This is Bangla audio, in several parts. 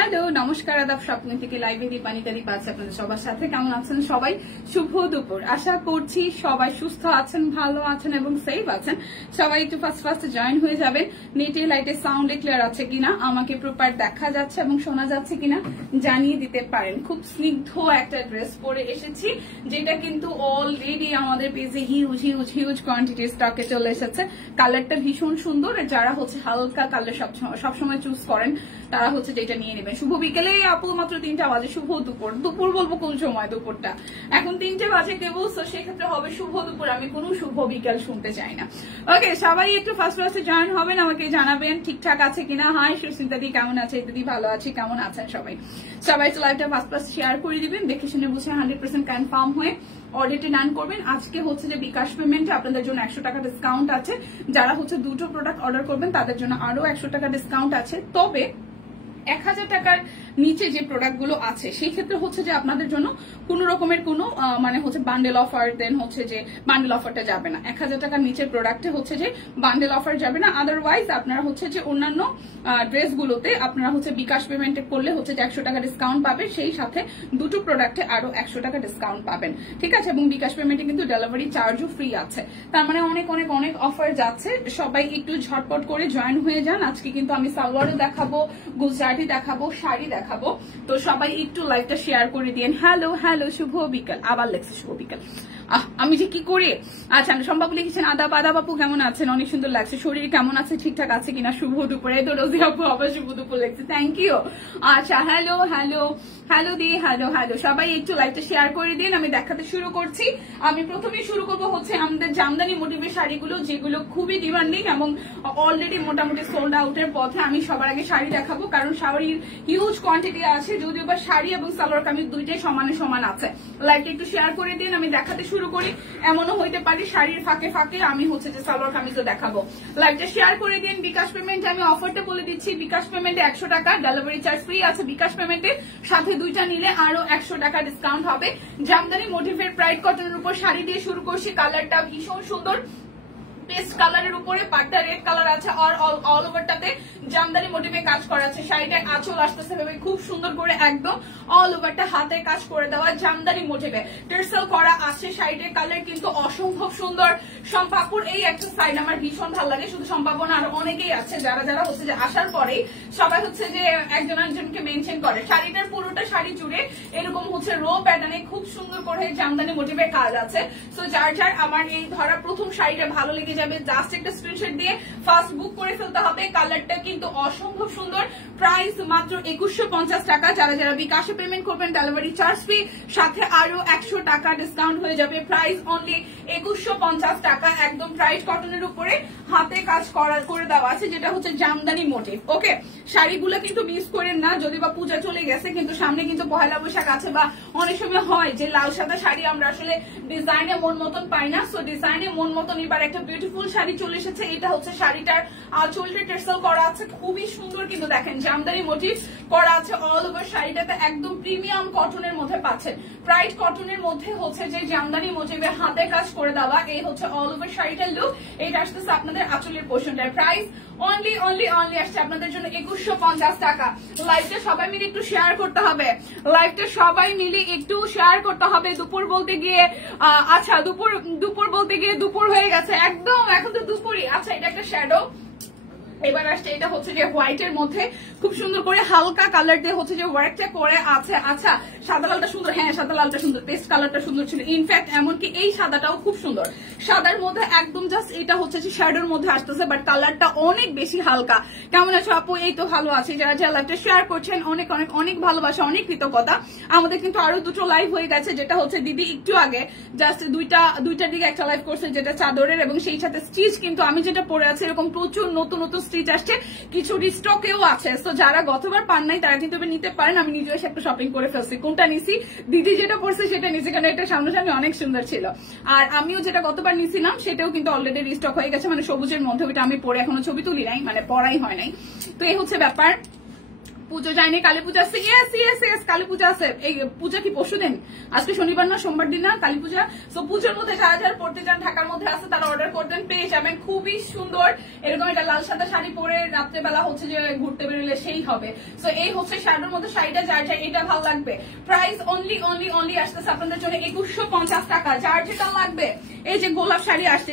হ্যালো, নমস্কার, আদাব। স্বপ্ন থেকে লাইভে দীপানিতা দীপ আছে আপনাদের সবার সাথে। কেমন আছেন সবাই? শুভ দুপুর। আশা করছি সবাই সুস্থ আছেন, ভালো আছেন এবং সেফ আছেন। সবাই একটু ফার্স্ট জয়েন হয়ে যাবেন। নেটে লাইটে সাউন্ডে ক্লিয়ার আছে কিনা, আমাকে প্রপার দেখা যাচ্ছে এবং শোনা যাচ্ছে কিনা জানিয়ে দিতে পারেন। খুব স্নিগ্ধ একটা ড্রেস পরে এসেছি, যেটা কিন্তু অলরেডি আমাদের পেজে হিউজ কোয়ান্টিটি স্টকে চলে এসেছে। কালারটা ভীষণ সুন্দর। যারা হালকা কালার সবসময় চুজ করেন তারা যেটা নিয়ে নেবেন। শুভ বিকেলে আপু মাত্র 3টা বাজে। শুভ দুপুর বলবো কোন সময়? দুপুরটা এখন 3টে বাজে কেবল, সেক্ষেত্রে হবে শুভ দুপুর। আমি কোনো শুভ বিকেল শুনতে চাই না। ওকে, সবাই একটু ফার্স্টে জয়েন হবেন, আমাকে জানাবেন ঠিকঠাক আছে কিনা। হাই সুস্মিতা দি, কেমন আছে? দিদি ভালো আছি, কেমন আছেন সবাই? সবাই তো লাইভটা ফার্স্ট শেয়ার করে দিবেন, দেখে শুনে বুঝে 100% কনফার্ম হয়ে অর্ডারটি ডান করবেন। আজকে যে বিকাশ পেমেন্টে আপনাদের জন্য 100 টাকা ডিসকাউন্ট আছে। যারা দুটো প্রোডাক্ট অর্ডার করবেন তাদের জন্য আরো 100 টাকা ডিসকাউন্ট আছে। তবে 1000 টাকার নিচে যে প্রোডাক্ট গুলো আছে সেই ক্ষেত্রে যে আপনাদের জন্য কোন রকমের কোনো বান্ডেল অফার যে বান্ডেল অফারটা যাবে না। 1000 টাকার নিচের প্রোডাক্টে যে বান্ডেল অফার যাবে না। আদারওয়াইজ আপনারা যে অন্যান্য ড্রেস গুলোতে আপনারা বিকাশ পেমেন্টে করলে যে 100 টাকা ডিসকাউন্ট পাবে, সেই সাথে দুটো প্রোডাক্টে আরো 100 টাকা ডিসকাউন্ট পাবেন। ঠিক আছে? এবং বিকাশ পেমেন্টে কিন্তু ডেলিভারি চার্জও ফ্রি আছে। তার মানে অনেক অফার যাচ্ছে। সবাই একটু ঝটপট করে জয়েন হয়ে যান। আজকে কিন্তু আমি সালোয়ারও দেখাবো, গুজরাটি দেখাবো, শাড়ি দেখাবো। তো সবাই একটু লাইভটা শেয়ার করে দিন। হ্যালো, শুভ বিকাল। আবার লেখছে শুভ বিকাল। আমি যে কি করি। আচ্ছা, সম্ভব লিখেছেন আদাব আপু, কেমন আছেন? অনেক সুন্দর লাগছে। শরীর কেমন আছে, ঠিকঠাক আছে কিনা? শুভ দুপুরে তো রোজি আপু আবার শুভ দুপুর লেখছে, থ্যাংক ইউ। আচ্ছা, হ্যালো দি, হ্যালো। সবাই একটু লাইভটা শেয়ার করে দিন, আমি দেখাতে শুরু করছি। আমি প্রথমেই শুরু করবো আমাদের জামদানি মোটিভের শাড়িগুলো, যেগুলো খুবই ডিমান্ডিং এবং অলরেডি মোটামুটি সোল্ড আউটের পথে। আমি সবার আগে শাড়ি দেখাবো, কারণ শাড়ির হিউজ কোয়ান্টিটি আছে, যদিও বা শাড়ি এবং সালোয়ার কামিজ দুইটাই সমান আছে। লাইভটা একটু শেয়ার করে দিন, আমি দেখাতে শুরু করি। এমনও হইতে পারে শাড়ির ফাঁকে আমি যে সালোয়ার কামিজও দেখাবো। লাইভটা শেয়ার করে দিন। বিকাশ পেমেন্টে আমি অফারটা বলে দিচ্ছি। বিকাশ পেমেন্টে 100 টাকা ডেলিভারি চার্জ ফ্রি আছে। বিকাশ পেমেন্টে সাথে দুইটা নিলে আরো 100 টাকা ডিসকাউন্ট হবে। জামদানি মোটিভের প্রাইড কটনের উপর শাড়ি দিয়ে শুরু করছি। কালারটা ভীষণ সুন্দর, পেস্ট কালারের উপরে পাটটা রেড কালার আছে, আর অল ওভারটাতে জামদানি মোটিভে কাজ করা আছে। শাড়িটার আঁচল আসতেছে খুব সুন্দর করে, একদম অল ওভারটা হাতে কাজ করে দেওয়া জামদানি মোটিভে টার্সেল করা আছে। শাড়িটার কালার কিন্তু অসম্ভব সুন্দর। সম্পাপুর এই একটা সাইড আমার ভীষণ ভালো লাগে। শুধু সম্পাপনা আরো অনেকেই আছে, যারা যে আসার পরেই সবাই যে একজনকে মেনশন করে। শাড়িটার পুরোটা শাড়ি জুড়ে এরকম রো প্যাটার্নে খুব সুন্দর করে জামদানি মোটিভের কাজ আছে। সো যার আমার এই ধরা প্রথম শাড়িটা ভালো লেগে যাবে, জাস্ট একটা স্ক্রিনশট দিয়ে ফার্স্ট বুক করে ফেলতে হবে। কালারটা কিন্তু অসম্ভব সুন্দর। প্রাইস মাত্র 2150 টাকা। যারা বিকাশে পেমেন্ট করবেন ডেলিভারি চার্জ ফ্রি, সাথে আরো 100 টাকা ডিসকাউন্ট হয়ে যাবে। প্রাইস অনলি 2150 টাকা। একদম প্রাইড কটনের উপরে হাতে কাজ করে দেওয়া আছে, যেটা জামদানি মোটিভ। ওকে, শাড়িগুলো কিন্তু মিস করেন না, যদি বা পূজা চলে গেছে, কিন্তু সামনে কিন্তু পহেলা বৈশাখ আছে, বা অনেক সময় হয় যে লাল সাদা শাড়ি আমরা আসলে ডিজাইনে মন মতন পাই না। সো ডিজাইনে মন মতন এবার একটা বিউটিফুল শাড়ি চলে এসেছে। এটা শাড়িটার আঁচলটা টার্সেল করা আছে, খুবই সুন্দর। কিন্তু দেখেন জামদানি মোটিভ করা আছে অল ওভার শাড়িটাতে। একদম প্রিমিয়াম কটনের মধ্যে পাচ্ছেন। প্রাইড কটনের মধ্যে যে জামদানি মোটিভে হাতে কাজ করে দেওয়া, এই অল ওভার শাড়িটার লুক। এটা আসতেছে আপনাদের আঁচলের পোর্শনটার। প্রাইস অনলি আসছে আপনাদের জন্য 2150 টাকা। লাইভটা সবাই মিলে একটু শেয়ার করতে হবে। দুপুর বলতে গিয়ে আচ্ছা, দুপুর বলতে গিয়ে দুপুর হয়ে গেছে একদম, এখন তো দুপুরই। আচ্ছা, এটা একটা শ্যাডো। এবার আসছে এটা যে হোয়াইট এর মধ্যে খুব সুন্দর করে হালকা কালার দিয়ে যে ওয়ার্কটা করে আছে। আচ্ছা, সাদা লালটা সুন্দর। হ্যাঁ, সাদা লালটা সুন্দর, পেস্ট কালারটা সুন্দর ছিল। ইনফ্যাক্ট এমনকি এই সাদাটাও খুব সুন্দর। সাদার মধ্যে একদম জাস্ট এটা যে শ্যাডোর মধ্যে আসতেছে, বাট কালারটা অনেক বেশি হালকা। কেমন আছো আপু? এই তো ভালো আছি। যারা লাইভটা শেয়ার করছেন অনেক ভালোবাসা, অনেক কৃতজ্ঞতা। আমাদের কিন্তু আরো দুটো লাইভ হয়ে গেছে, যেটা দিদি একটু আগে জাস্ট দুইটার দিকে একটা লাইভ করছে, যেটা চাদরের, এবং সেই সাথে স্টিচ কিন্তু আমি যেটা পরে আছি এরকম প্রচুর নতুন স্টিচ আসছে, কিছু রিস্টকেও আছে। তো যারা গতবার পান নাই তারা কিন্তু নিতে পারেন। আমি নিজে এসে একটা শপিং করে ফেলছি। কোনটা নিছি? দিদি যেটা পড়ছে সেটা নিছি, কারণ এটা সামনাসামনি অনেক সুন্দর ছিল। আর আমিও যেটা গতবার নিছিলাম সেটাও কিন্তু অলরেডি রিস্টক হয়ে গেছে, সবুজের মধ্যে। ওইটা আমি পরে এখনো ছবি তুলি নাই, পরাই হয় নাই। তো এই ব্যাপার। পুজো যায়নি, কালী পূজা আছে। ইয়েস ইয়েস ইয়েস, কালী পূজা আছে। এই পূজা কি পরশু দিন? আজকে শনিবার না সোমবার দিন না কালী পূজা? সো পুজোর মধ্যে যারা যারা পড়তে চান, ঢাকার মধ্যে আছে, তারা অর্ডার করবেন, পেয়ে যাবেন। খুবই সুন্দর এরকম একটা লাল সাদা শাড়ি পরে রাত্রেবেলা হচ্ছে যে ঘুরতে বেরোলে সেই হবে। সো এই হচ্ছে শাড়ির মধ্যে শাড়িটা, যার যার এটা ভালো লাগবে। প্রাইস অনলি আসতেছে আপনাদের জন্য 2150 টাকা। যার যেটা লাগবে, এই যে গোলাপ শাড়ি আসছে,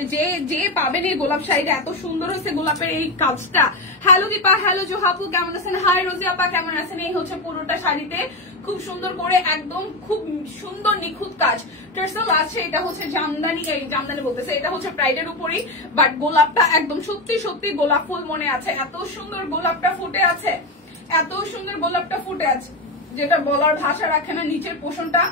যে পাবেন এই গোলাপ শাড়িটা, এত সুন্দর হয়েছে গোলাপের এই কাজটা। হ্যালো দীপা, হ্যালো জোহাপু, কেমন আছেন? হাই রোজি আপা, কেমন আছেন? এই হচ্ছে পুরোটা শাড়িতে খুব সুন্দর করে একদম খুব সুন্দর নিখুঁত কাজ টার্সেল আছে। এটা হচ্ছে জামদানি, জামদানি বলতেছে, এটা হচ্ছে প্রাইডের উপরই, বাট গোলাপটা একদম সত্যি সত্যি গোলাপ ফুল মনে আছে। এত সুন্দর গোলাপটা ফুটে আছে, এত সুন্দর গোলাপটা ফুটে আছে, যেটা বলার ভাষা রাখে না। নিচের পোষণটা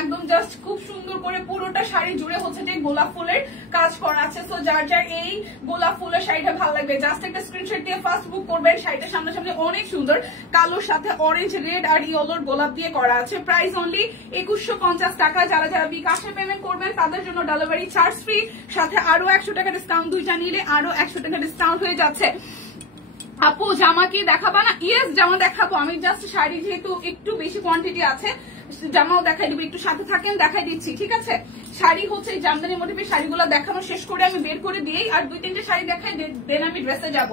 একদম জাস্ট খুব সুন্দর করে পুরোটা শাড়ি জুড়ে হচ্ছে যে গোলাপ ফুলের কাজ করা আছে। সো যার যার এই গোলাপ ফুলের শাড়িটা ভালো লাগবে, জাস্ট একটা স্ক্রিনশট দিয়ে ফার্স্ট বুক করবেন। শাড়িটা সামনাসামনি অনেক সুন্দর, কালোর সাথে অরেঞ্জ, রেড আর ইয়েলোর গোলাপ দিয়ে করা আছে। প্রাইস অনলি 2150 টাকা। যারা যারা বিকাশে পেমেন্ট করবেন তাদের জন্য ডেলিভারি চার্জ ফ্রি, সাথে আরো 100 টাকা ডিসকাউন্ট, দুইটা নিলে আরো 100 টাকা ডিসকাউন্ট হয়ে যাচ্ছে। আপু জামা কি দেখাবা না? ইয়েস, জামা দেখাবো। আমি জাস্ট শাড়ি যেহেতু একটু বেশি কোয়ান্টিটি আছে, জামাও দেখাই দিব। একটু সাথে থাকেন, দেখাই দিচ্ছি, ঠিক আছে? শাড়ি হচ্ছে জামদানি মোটিভের শাড়িগুলো দেখানো শেষ করে আমি বের করে দিই, আর 2-3টে শাড়ি দেখাই, দেন আমি ড্রেসে যাব,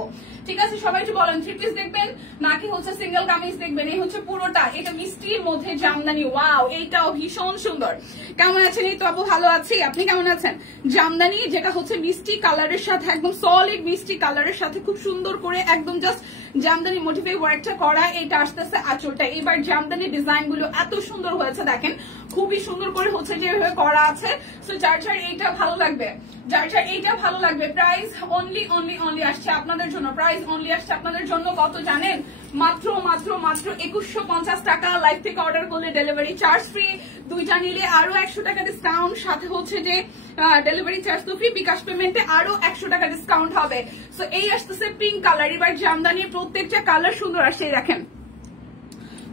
ঠিক আছে? সবাই একটু বলেন, 3 পিস দেখবেন নাকি হচ্ছে সিঙ্গেল কামিজ দেখবেন? এই হচ্ছে পুরোটা, এটা মিষ্টির মধ্যে জামদানি। ওয়াও, এইটাও ভীষণ সুন্দর। কেমন আছেন? এই তো আপু ভালো আছি, আপনি কেমন আছেন? জামদানি যেটা হচ্ছে মিষ্টি কালারের সাথে, একদম সলিড মিষ্টি কালারের সাথে খুব সুন্দর করে একদম জাস্ট জামদানি মোটিভে ওয়ার্কটা করা। এটা আসতেছে আঁচলটা। এবার জামদানি ডিজাইন গুলো এত সুন্দর হয়েছে, দেখেন খুবই সুন্দর করে হচ্ছে যেভাবে করা আছে। সো যার যার এইটা ভালো লাগবে, যার যার এইটা ভালো লাগবে। প্রাইস অনলি আসছে আপনাদের জন্য, প্রাইস অনলি আসছে আপনাদের জন্য কত জানেন? মাত্র 2150 টাকা। লাইভ থেকে অর্ডার করলে ডেলিভারি চার্জ ফ্রি, দুইটা নিলে আরো 100 টাকা ডিসকাউন্ট, সাথে হচ্ছে যে ডেলিভারি চার্জ তো ফ্রি, বিকাশ পেমেন্টে আরো 100 টাকা ডিসকাউন্ট হবে। সো এই আসতেছে পিঙ্ক কালার। এবার জামদানির প্রত্যেকটা কালার সুন্দর আসে, দেখেন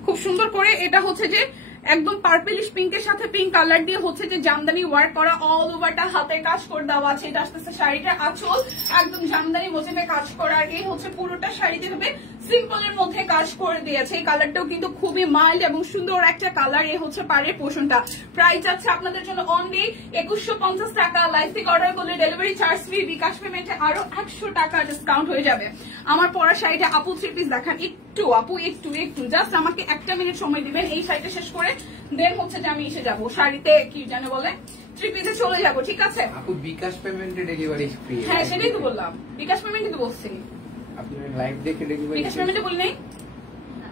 খুব সুন্দর করে। এটা হচ্ছে যে একদম পার্পলিশ পিঙ্কের সাথে পিঙ্ক কালার দিয়ে হচ্ছে যে জামদানি ওয়ার্ক করা, অল ওভারটা হাতে কাজ করে দেওয়া আছে। এটা আসতেছে শাড়িটার আঁচল, একদম জামদানি মোটিভে কাজ করা। আর এই হচ্ছে পুরোটা শাড়িতে হবে সিম্পলের মধ্যে কাজ করে দিয়েছে। এই কালারটাও কিন্তু খুবই মাইল্ড এবং সুন্দর একটা কালার। এই হচ্ছে পাড়ের পোষণটা। প্রাইস আছে আপনাদের জন্য অনলি 2150 টাকা। লাইভ থেকে অর্ডার করলে ডেলিভারি চার্জ ফ্রি, বিকাশ পেমেন্টে আরো 100 টাকা ডিসকাউন্ট হয়ে যাবে। আমার পরা শাড়িটা আপু 3 পিস দেখান একটু, আপু একটু জাস্ট আমাকে 1 মিনিট সময় দিবেন এই শাড়িটা শেষ করে, দেন হচ্ছে যে আমি এসে যাবো শাড়িতে, কি জানে বলে 3 পিসে চলে যাবো, ঠিক আছে? আপু বিকাশ পেমেন্টে ডেলিভারি ফ্রি। হ্যাঁ সেটাই তো বললাম, বিকাশ পেমেন্টই তো বলছি। আপনি লাইভ দেখে ডেলিভারি, বিকাশ পেমেন্টে বলি নাই?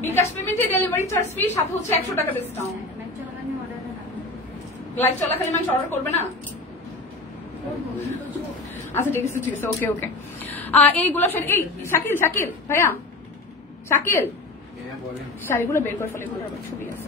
বিকাশ পেমেন্টে ডেলিভারি চার্জ ফ্রি, সাথে হচ্ছে 100 টাকা ডিসকাউন্ট। লাইভ চলাকালীন মানুষ অর্ডার করবে না? আচ্ছা ঠিক আছে, ওকে। এইগুলো এই শাকিল ভাইয়া, শাকিল শাড়িগুলো বের করে ফেলে, ছবি আছে।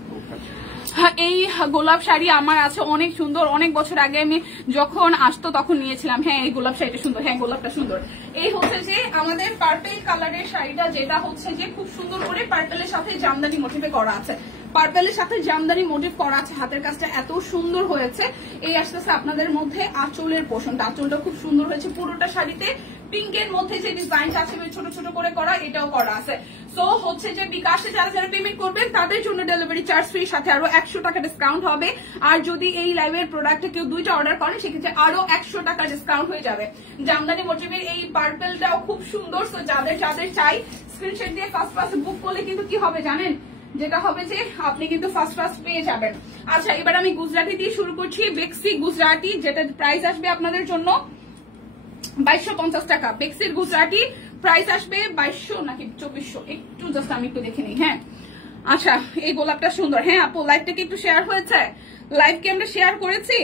এই গোলাপ শাড়ি আমার আছে, অনেক সুন্দর। অনেক বছর আগে আমি যখন আসতো তখন নিয়েছিলাম। হ্যাঁ এই গোলাপ শাড়িটা সুন্দর, হ্যাঁ গোলাপটা সুন্দর। এই হচ্ছে যে আমাদের পার্পেল কালারের শাড়িটা, যেটা হচ্ছে যে খুব সুন্দর করে পার্পেলের সাথে জামদানি মোটিভে করা আছে, পার্পেলের সাথে জামদানি মোটিভ করা আছে। হাতের কাজটা এত সুন্দর হয়েছে। এই আসতেছে আপনাদের মধ্যে আঁচলের পোষণটা, আঁচলটা খুব সুন্দর হয়েছে পুরোটা শাড়িতে। পিঙ্কের মধ্যে যে ডিজাইনটা আছে ছোট ছোট করে করা, এটাও করা আছে। সো হচ্ছে যে বিকাশে যারা যারা পেমেন্ট করবেন তাদের জন্য ডেলিভারি চার্জ ফ্রি, সাথে আরো 100 টাকা ডিসকাউন্ট হবে। আর যদি এই লাইভের প্রোডাক্টে কেউ 2টা অর্ডার করেন সেক্ষেত্রে আরো 100 টাকা ডিসকাউন্ট হয়ে যাবে। জামদানি মোটিভের এই পার্পেলটাও খুব সুন্দর। সো যাদের যাদের চাই স্ক্রিনশট দিয়ে ফার্স্ট বুক করলে কিন্তু কি হবে জানেন, যেটা হবে যে আপনি কিন্তু ফার্স্ট পেয়ে যাবেন। আচ্ছা এবার আমি গুজরাটি দিয়ে শুরু করছি। বেক্সি গুজরাটি, যেটা প্রাইস আসবে আপনাদের জন্য 2250 টাকা। বেক্সির গুজরাটি প্রাইস আসবে 2200 নাকি 2400, একটু জাস্ট আমি একটু দেখে নিই। হ্যাঁ আচ্ছা এই গোলাপটা সুন্দর। হ্যাঁ আপু লাইভটা কি একটু শেয়ার হয়েছে? লাইভ কি আমরা শেয়ার করেছি?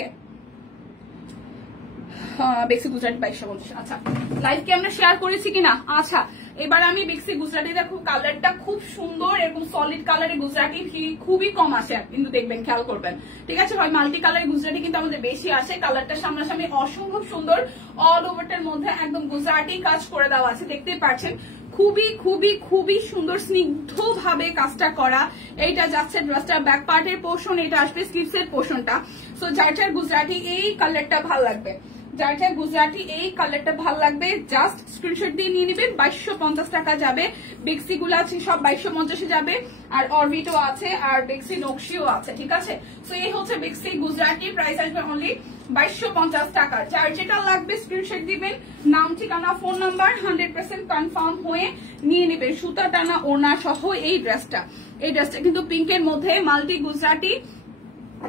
বেক্সি গুজরাটি 2250। আচ্ছা লাইভ কি আমরা শেয়ার করেছি কিনা? আচ্ছা এবার আমি বেক্সি গুজরাটি দেখো, কালারটা খুব সুন্দর, এরকম সলিড কালারের গুজরাটি খুবই কম আসে, কিন্তু দেখবেন খেয়াল করবেন, ঠিক আছে? হয় মাল্টি কালারের গুজরাটি কিন্তু আমাদের বেশি আসে। কালারটা সামনাসামনি অসম্ভব সুন্দর, অল ওভারটার মধ্যে একদম গুজরাটি কাজ করে দেওয়া আছে, দেখতেই পাচ্ছেন। খুবই সুন্দর স্নিগ্ধ ভাবে কাজটা করা। এইটা যাচ্ছে ড্রেসটা ব্যাক পার্টের পোর্শন, এটা আসবে স্লিভস এর পোর্শনটা। সো যার যার গুজরাটি এই কালারটা ভালো লাগবে, যার যার গুজরাটি এই কালারটা ভালো লাগবে জাস্ট স্ক্রিনশট দিয়ে নিয়ে নেবেন। 2250 টাকা যাবে। বেক্সি গুলো আছে সব 2250 যাবে, আর অরবিটও আছে, আর বেক্সি নকশিও আছে, ঠিক আছে। সো এই হচ্ছে বেক্সি গুজরাটি, প্রাইস আসবে অনলি 2250 টাকা। যার যেটা লাগবে স্ক্রিনশট দিবেন, নাম ঠিকানা ফোন নাম্বার 100% কনফার্ম হয়ে নিয়ে নেবেন। সুতা টানা ওড়না সহ এই ড্রেসটা কিন্তু পিঙ্কের মধ্যে মাল্টি গুজরাটি,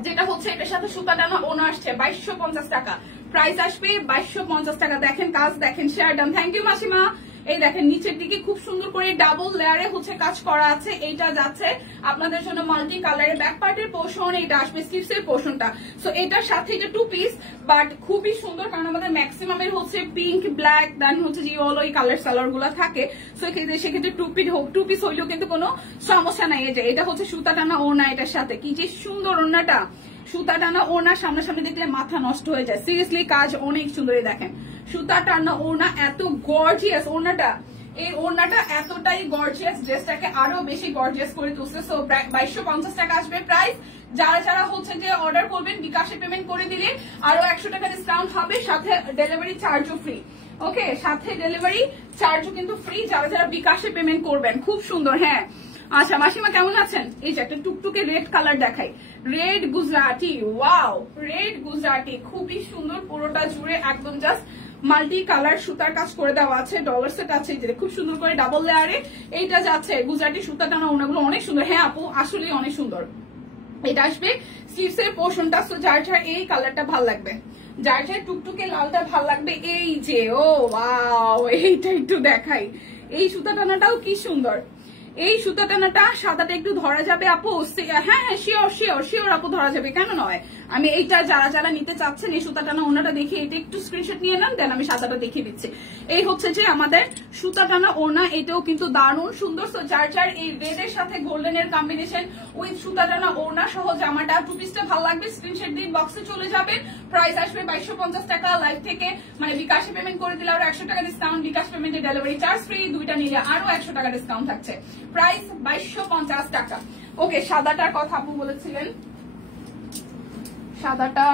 যেটা হচ্ছে এটার সাথে সুতা টানা ওড়না আসছে 2250 টাকা। প্রাইস আসবে 2250 টাকা। দেখেন কাজ দেখেন, শেয়ার ডান। থ্যাংক ইউ মাসিমা। এই দেখেন নিচের দিকে খুব সুন্দর করে ডাবল লেয়ারে হচ্ছে কাজ করা আছে। এইটা যাচ্ছে আপনাদের জন্য মাল্টি কালারের ব্যাক পার্টের পোর্শন, এটা আসবে স্লিভস এর পোর্শনটা। সো এটার সাথে এটা 2 পিস, বাট খুবই সুন্দর, কারণ আমাদের ম্যাক্সিমামের হচ্ছে পিঙ্ক, ব্ল্যাক, দেন হচ্ছে যে ইয়েলো এই কালার সালোয়ার গুলো থাকে। সো সেক্ষেত্রে 2 পিস হইলেও কিন্তু কোনো সমস্যা নাই। এই যে এটা হচ্ছে সুতা টানা ওড়না, এটার সাথে কি যে সুন্দর ওড়নাটা, সুতা টানা ওড়না সামনাসামনি দেখলে মাথা নষ্ট হয়ে যায়। সিরিয়াসলি কাজ অনেক সুন্দর। দেখেন সুতা টানা ওড়না, এত গর্জিয়াস ওড়নাটা, এই ওড়নাটা এতটাই গর্জিয়াস, ড্রেসটাকে আরো বেশি গর্জিয়াস করে তুলছে। সো 2250 টাকা আসবে প্রাইস। যারা যারা হচ্ছে যে অর্ডার করবেন বিকাশে পেমেন্ট করে দিলে আরো 100 টাকা ডিসকাউন্ট হবে, সাথে ডেলিভারি চার্জও ফ্রি। ওকে, সাথে ডেলিভারি চার্জও কিন্তু ফ্রি যারা যারা বিকাশে পেমেন্ট করবেন। খুব সুন্দর। হ্যাঁ আচ্ছা মাসিমা কেমন আছেন? এই যে একটা টুকটুকে রেড কালার দেখাই, red Gujarati. Wow, red Gujarati খুবই সুন্দর, পুরোটা জুড়ে একদম জাস্ট মাল্টি কালার সুতার কাজ করে দেওয়া আছে, ডলার সেট আছে, যে খুব সুন্দর করে ডাবল লেয়ারে এইটা যাচ্ছে। গুজরাটি সুতা টানা ওনাগুলো অনেক সুন্দর। হ্যাঁ আপু আসলে অনেক সুন্দর। এটা আসবে স্লিভস এর পোর্শনটা। সো যার যার এই কালারটা ভাল লাগবে, যার যার টুকটুকে লালটা ভাল লাগবে, এই যে ও ওয়াও, এইটা একটু দেখাই। এই সুতা টানাটাও কি সুন্দর। এই সুতা টানাটা সাদাটা একটু ধরা যাবে আপু? হ্যাঁ শিওর শিওর শিওর আপু, ধরা যাবে, কেন নয়। আমি এইটা যারা যারা নিতে চাচ্ছেন এই সুতা টানা ওড়নাটা দেখে এটা একটু স্ক্রিনশট নিয়ে নেন, দেন আমি সাদাটা দেখিয়ে দিচ্ছি। এই হচ্ছে যে আমাদের সুতা টানা ওড়না, এটাও কিন্তু দারুণ সুন্দর। তো যার যার এই রেডের সাথে গোল্ডেনের কম্বিনেশন উইথ সুতা টানা ওড়না সহ জামাটা 2 পিসটা ভালো লাগবে, স্ক্রিনশট দিয়ে বক্সে চলে যাবেন। প্রাইস আসবে 2250 টাকা। লাইভ থেকে মানে বিকাশে পেমেন্ট করে দিলে আরো 100 টাকা ডিসকাউন্ট, বিকাশ পেমেন্টে ডেলিভারি চার্জ ফ্রি, দুইটা নিলে আরো 100 টাকা ডিসকাউন্ট থাকছে। প্রাইস 2250 টাকা। ওকে, সাদাটার কথা আপু বলেছিলেন, সাদাটা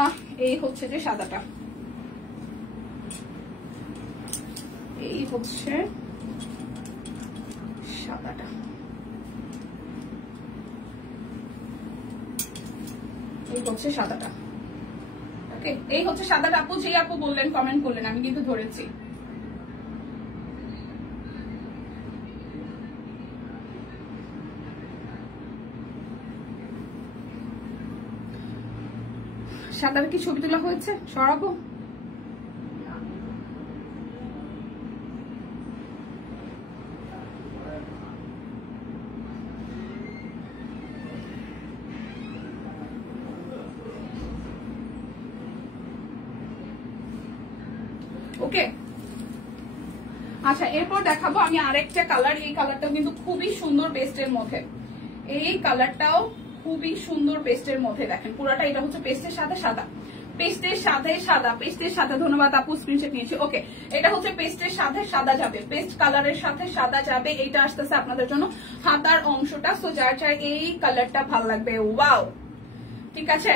এই হচ্ছে যে সাদাটা, এই হচ্ছে সাদাটা। এই হচ্ছে সাদাটা। ওকে, এই হচ্ছে সাদাটা আপু। যে আপু বললেন কমেন্ট করলেন, আমি কিন্তু ধরেছি। সাদার কি ছবি তোলা হয়েছে? সরাবো? ওকে আচ্ছা, এরপর দেখাবো আমি আরেকটা কালার। এই কালারটা কিন্তু খুবই সুন্দর পেস্টের মধ্যে, এই কালারটাও খুবই সুন্দর পেস্টের মধ্যে। দেখেন পুরাটা, এটা হচ্ছে পেস্টের সাথে সাদা, পেস্টের সাথে সাদা, পেস্টের সাথে। ধন্যবাদ আপু, স্ক্রিনশট নিয়েছি। ওকে, এটা হচ্ছে পেস্টের সাথে সাদা যাবে, পেস্ট কালারের সাথে সাদা যাবে। এইটা আসতেছে আপনাদের জন্য হাতার অংশটা। সো যার যার এই কালারটা ভালো লাগবে, ওয়াও, ঠিক আছে।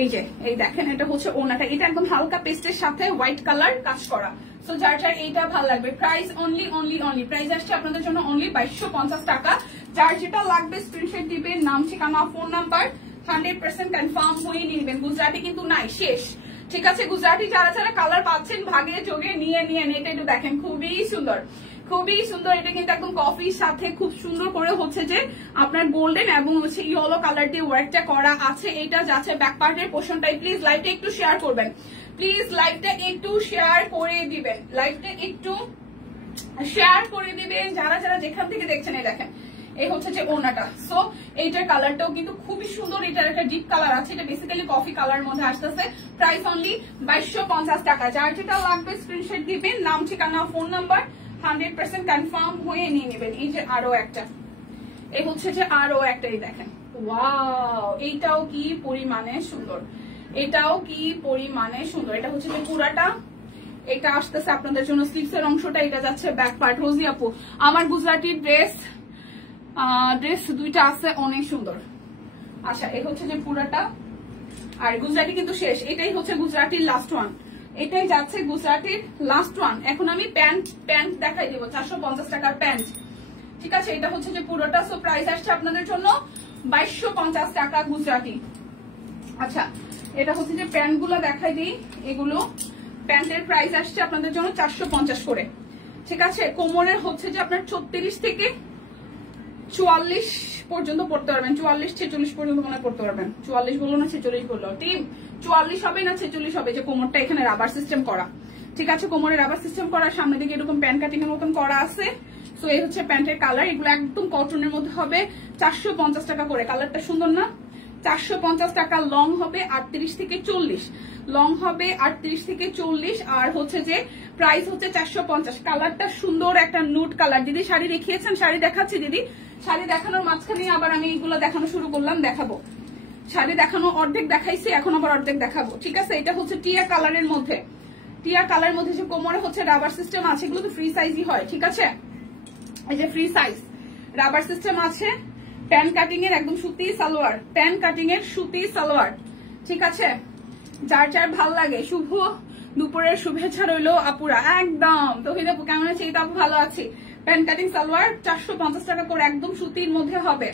এই যে এই দেখেন, এটা হচ্ছে ওনাটা, এটা একদম হালকা পেস্টের সাথে হোয়াইট কালার কাজ করা। সো যার যার এইটা ভালো লাগবে। Price only only only, price আসছে আপনাদের জন্য অনলি 2250 টাকা। যার যেটা লাগবে স্ক্রিনশট দিবেন, নাম ঠিকানা ফোন নাম্বার 100% কনফার্ম হয়ে নিবেন। গুজরাটি কিন্তু নাই, শেষ, ঠিক আছে। গুজরাটি যারা যারা কালার পাচ্ছেন ভাগে যোগে নিয়ে নিয়ে, এটা একটু দেখেন, খুবই সুন্দর, খুবই সুন্দর। এটা কিন্তু একদম কফির সাথে খুব সুন্দর করে হচ্ছে যে আপনার গোল্ডেন এবং হচ্ছে ইয়েলো কালার দিয়ে ওয়ার্কটা করা আছে। এটা যাচ্ছে ব্যাক পার্টের পোর্শনটাই। প্লিজ লাইভটা একটু শেয়ার করবেন, প্লিজ লাইভটা একটু শেয়ার করে দিবেন, লাইভটা একটু শেয়ার করে দিবেন যারা যারা যেখান থেকে দেখছেন। এই দেখেন, এই হচ্ছে যে ওনাটা। সো এইটার কালারটাও কিন্তু খুবই সুন্দর। এটার একটা ডিপ কালার আছে, এটা বেসিক্যালি কফি কালার মধ্যে আসতেছে। প্রাইস অনলি 2250 টাকা। যার যেটা লাগবে স্ক্রিনশট দিবেন, নাম ঠিকানা ফোন নাম্বার 100% কনফার্ম হয়ে নিয়ে নেবেন। এই যে আরো একটা, এই হচ্ছে যে আরো একটা, এই দেখেন, ওয়াও, এইটাও কি পরিমাণে সুন্দর, এটাও কি পরিমাণে সুন্দর। এটা হচ্ছে যে পুরাটা, এটা আসতেছে আপনাদের জন্য স্লিভস এর অংশটা, এটা যাচ্ছে ব্যাক পার্ট। রোজি আপু, আমার গুজরাটি ড্রেস দুইটা আছে, অনেক সুন্দর। আচ্ছা, এই হচ্ছে যে পুরাটা, আর গুজরাটি কিন্তু শেষ, এটাই হচ্ছে গুজরাটির লাস্ট ওয়ান, এটাই যাচ্ছে গুজরাটির লাস্ট ওয়ান। এখন আমি প্যান্ট দেখাই দেবো, 450 টাকার প্যান্ট, ঠিক আছে। এটা হচ্ছে যে পুরোটা, সো প্রাইস আসছে আপনাদের জন্য 2250 টাকা গুজরাটি। আচ্ছা, এটা হচ্ছে যে প্যান্ট গুলো দেখাই দিই, এগুলো প্যান্টের প্রাইস আসছে আপনাদের জন্য 450 করে, ঠিক আছে। কোমরের হচ্ছে যে আপনার 36 থেকে 44 পর্যন্ত পড়তে পারবেন, 44-46 পর্যন্ত মনে পড়তে পারবেন। 44 বললো না 46 বললো, টিম 44 হবে না 46 হবে, যে কোমরটা এখানে রাবার সিস্টেম করা, ঠিক আছে। কোমরে রাবার সিস্টেম করা, সামনে দিকে এরকম প্যান্ট কাটিং এর মতন করা আছে। তো এই হচ্ছে প্যান্টের কালার, এগুলো একদম কটনের মধ্যে হবে, 450 টাকা করে। কালারটা সুন্দর না, 450 টাকা। লং হবে 38 থেকে 40, লং হবে 38 থেকে 40, আর হচ্ছে যে প্রাইস হচ্ছে 450। কালারটা সুন্দর একটা নুট কালার। দিদি শাড়ি দেখিয়েছেন, শাড়ি দেখাচ্ছি দিদি, শাড়ি দেখানোর মাঝখানে আবার আমি এইগুলো দেখানো শুরু করলাম, দেখাবো। শাড়ি দেখানো অর্ধেক দেখাইছি, এখন আবার অর্ধেক দেখাবো, ঠিক আছে। এটা হচ্ছে টিয়া কালারের মধ্যে, টিয়া কালারের মধ্যে যে কোমরে হচ্ছে রাবার সিস্টেম আছে, এগুলো তো ফ্রি সাইজই হয়, ঠিক আছে। এই যে ফ্রি সাইজ রাবার সিস্টেম আছে, প্যান্ট কাটিং এর একদম সুতি সালোয়ার, প্যান্ট কাটিং এর সুতি সালোয়ার, ঠিক আছে। যার যার ভাল লাগে, শুভ দুপুরের শুভেচ্ছা রইলো আপুরা, একদম। তো আপু কেমন আছে? এটা আপু ভালো আছি। প্যান্ট কাটিং সালোয়ার 450 টাকা করে, একদম সুতির মধ্যে হবে।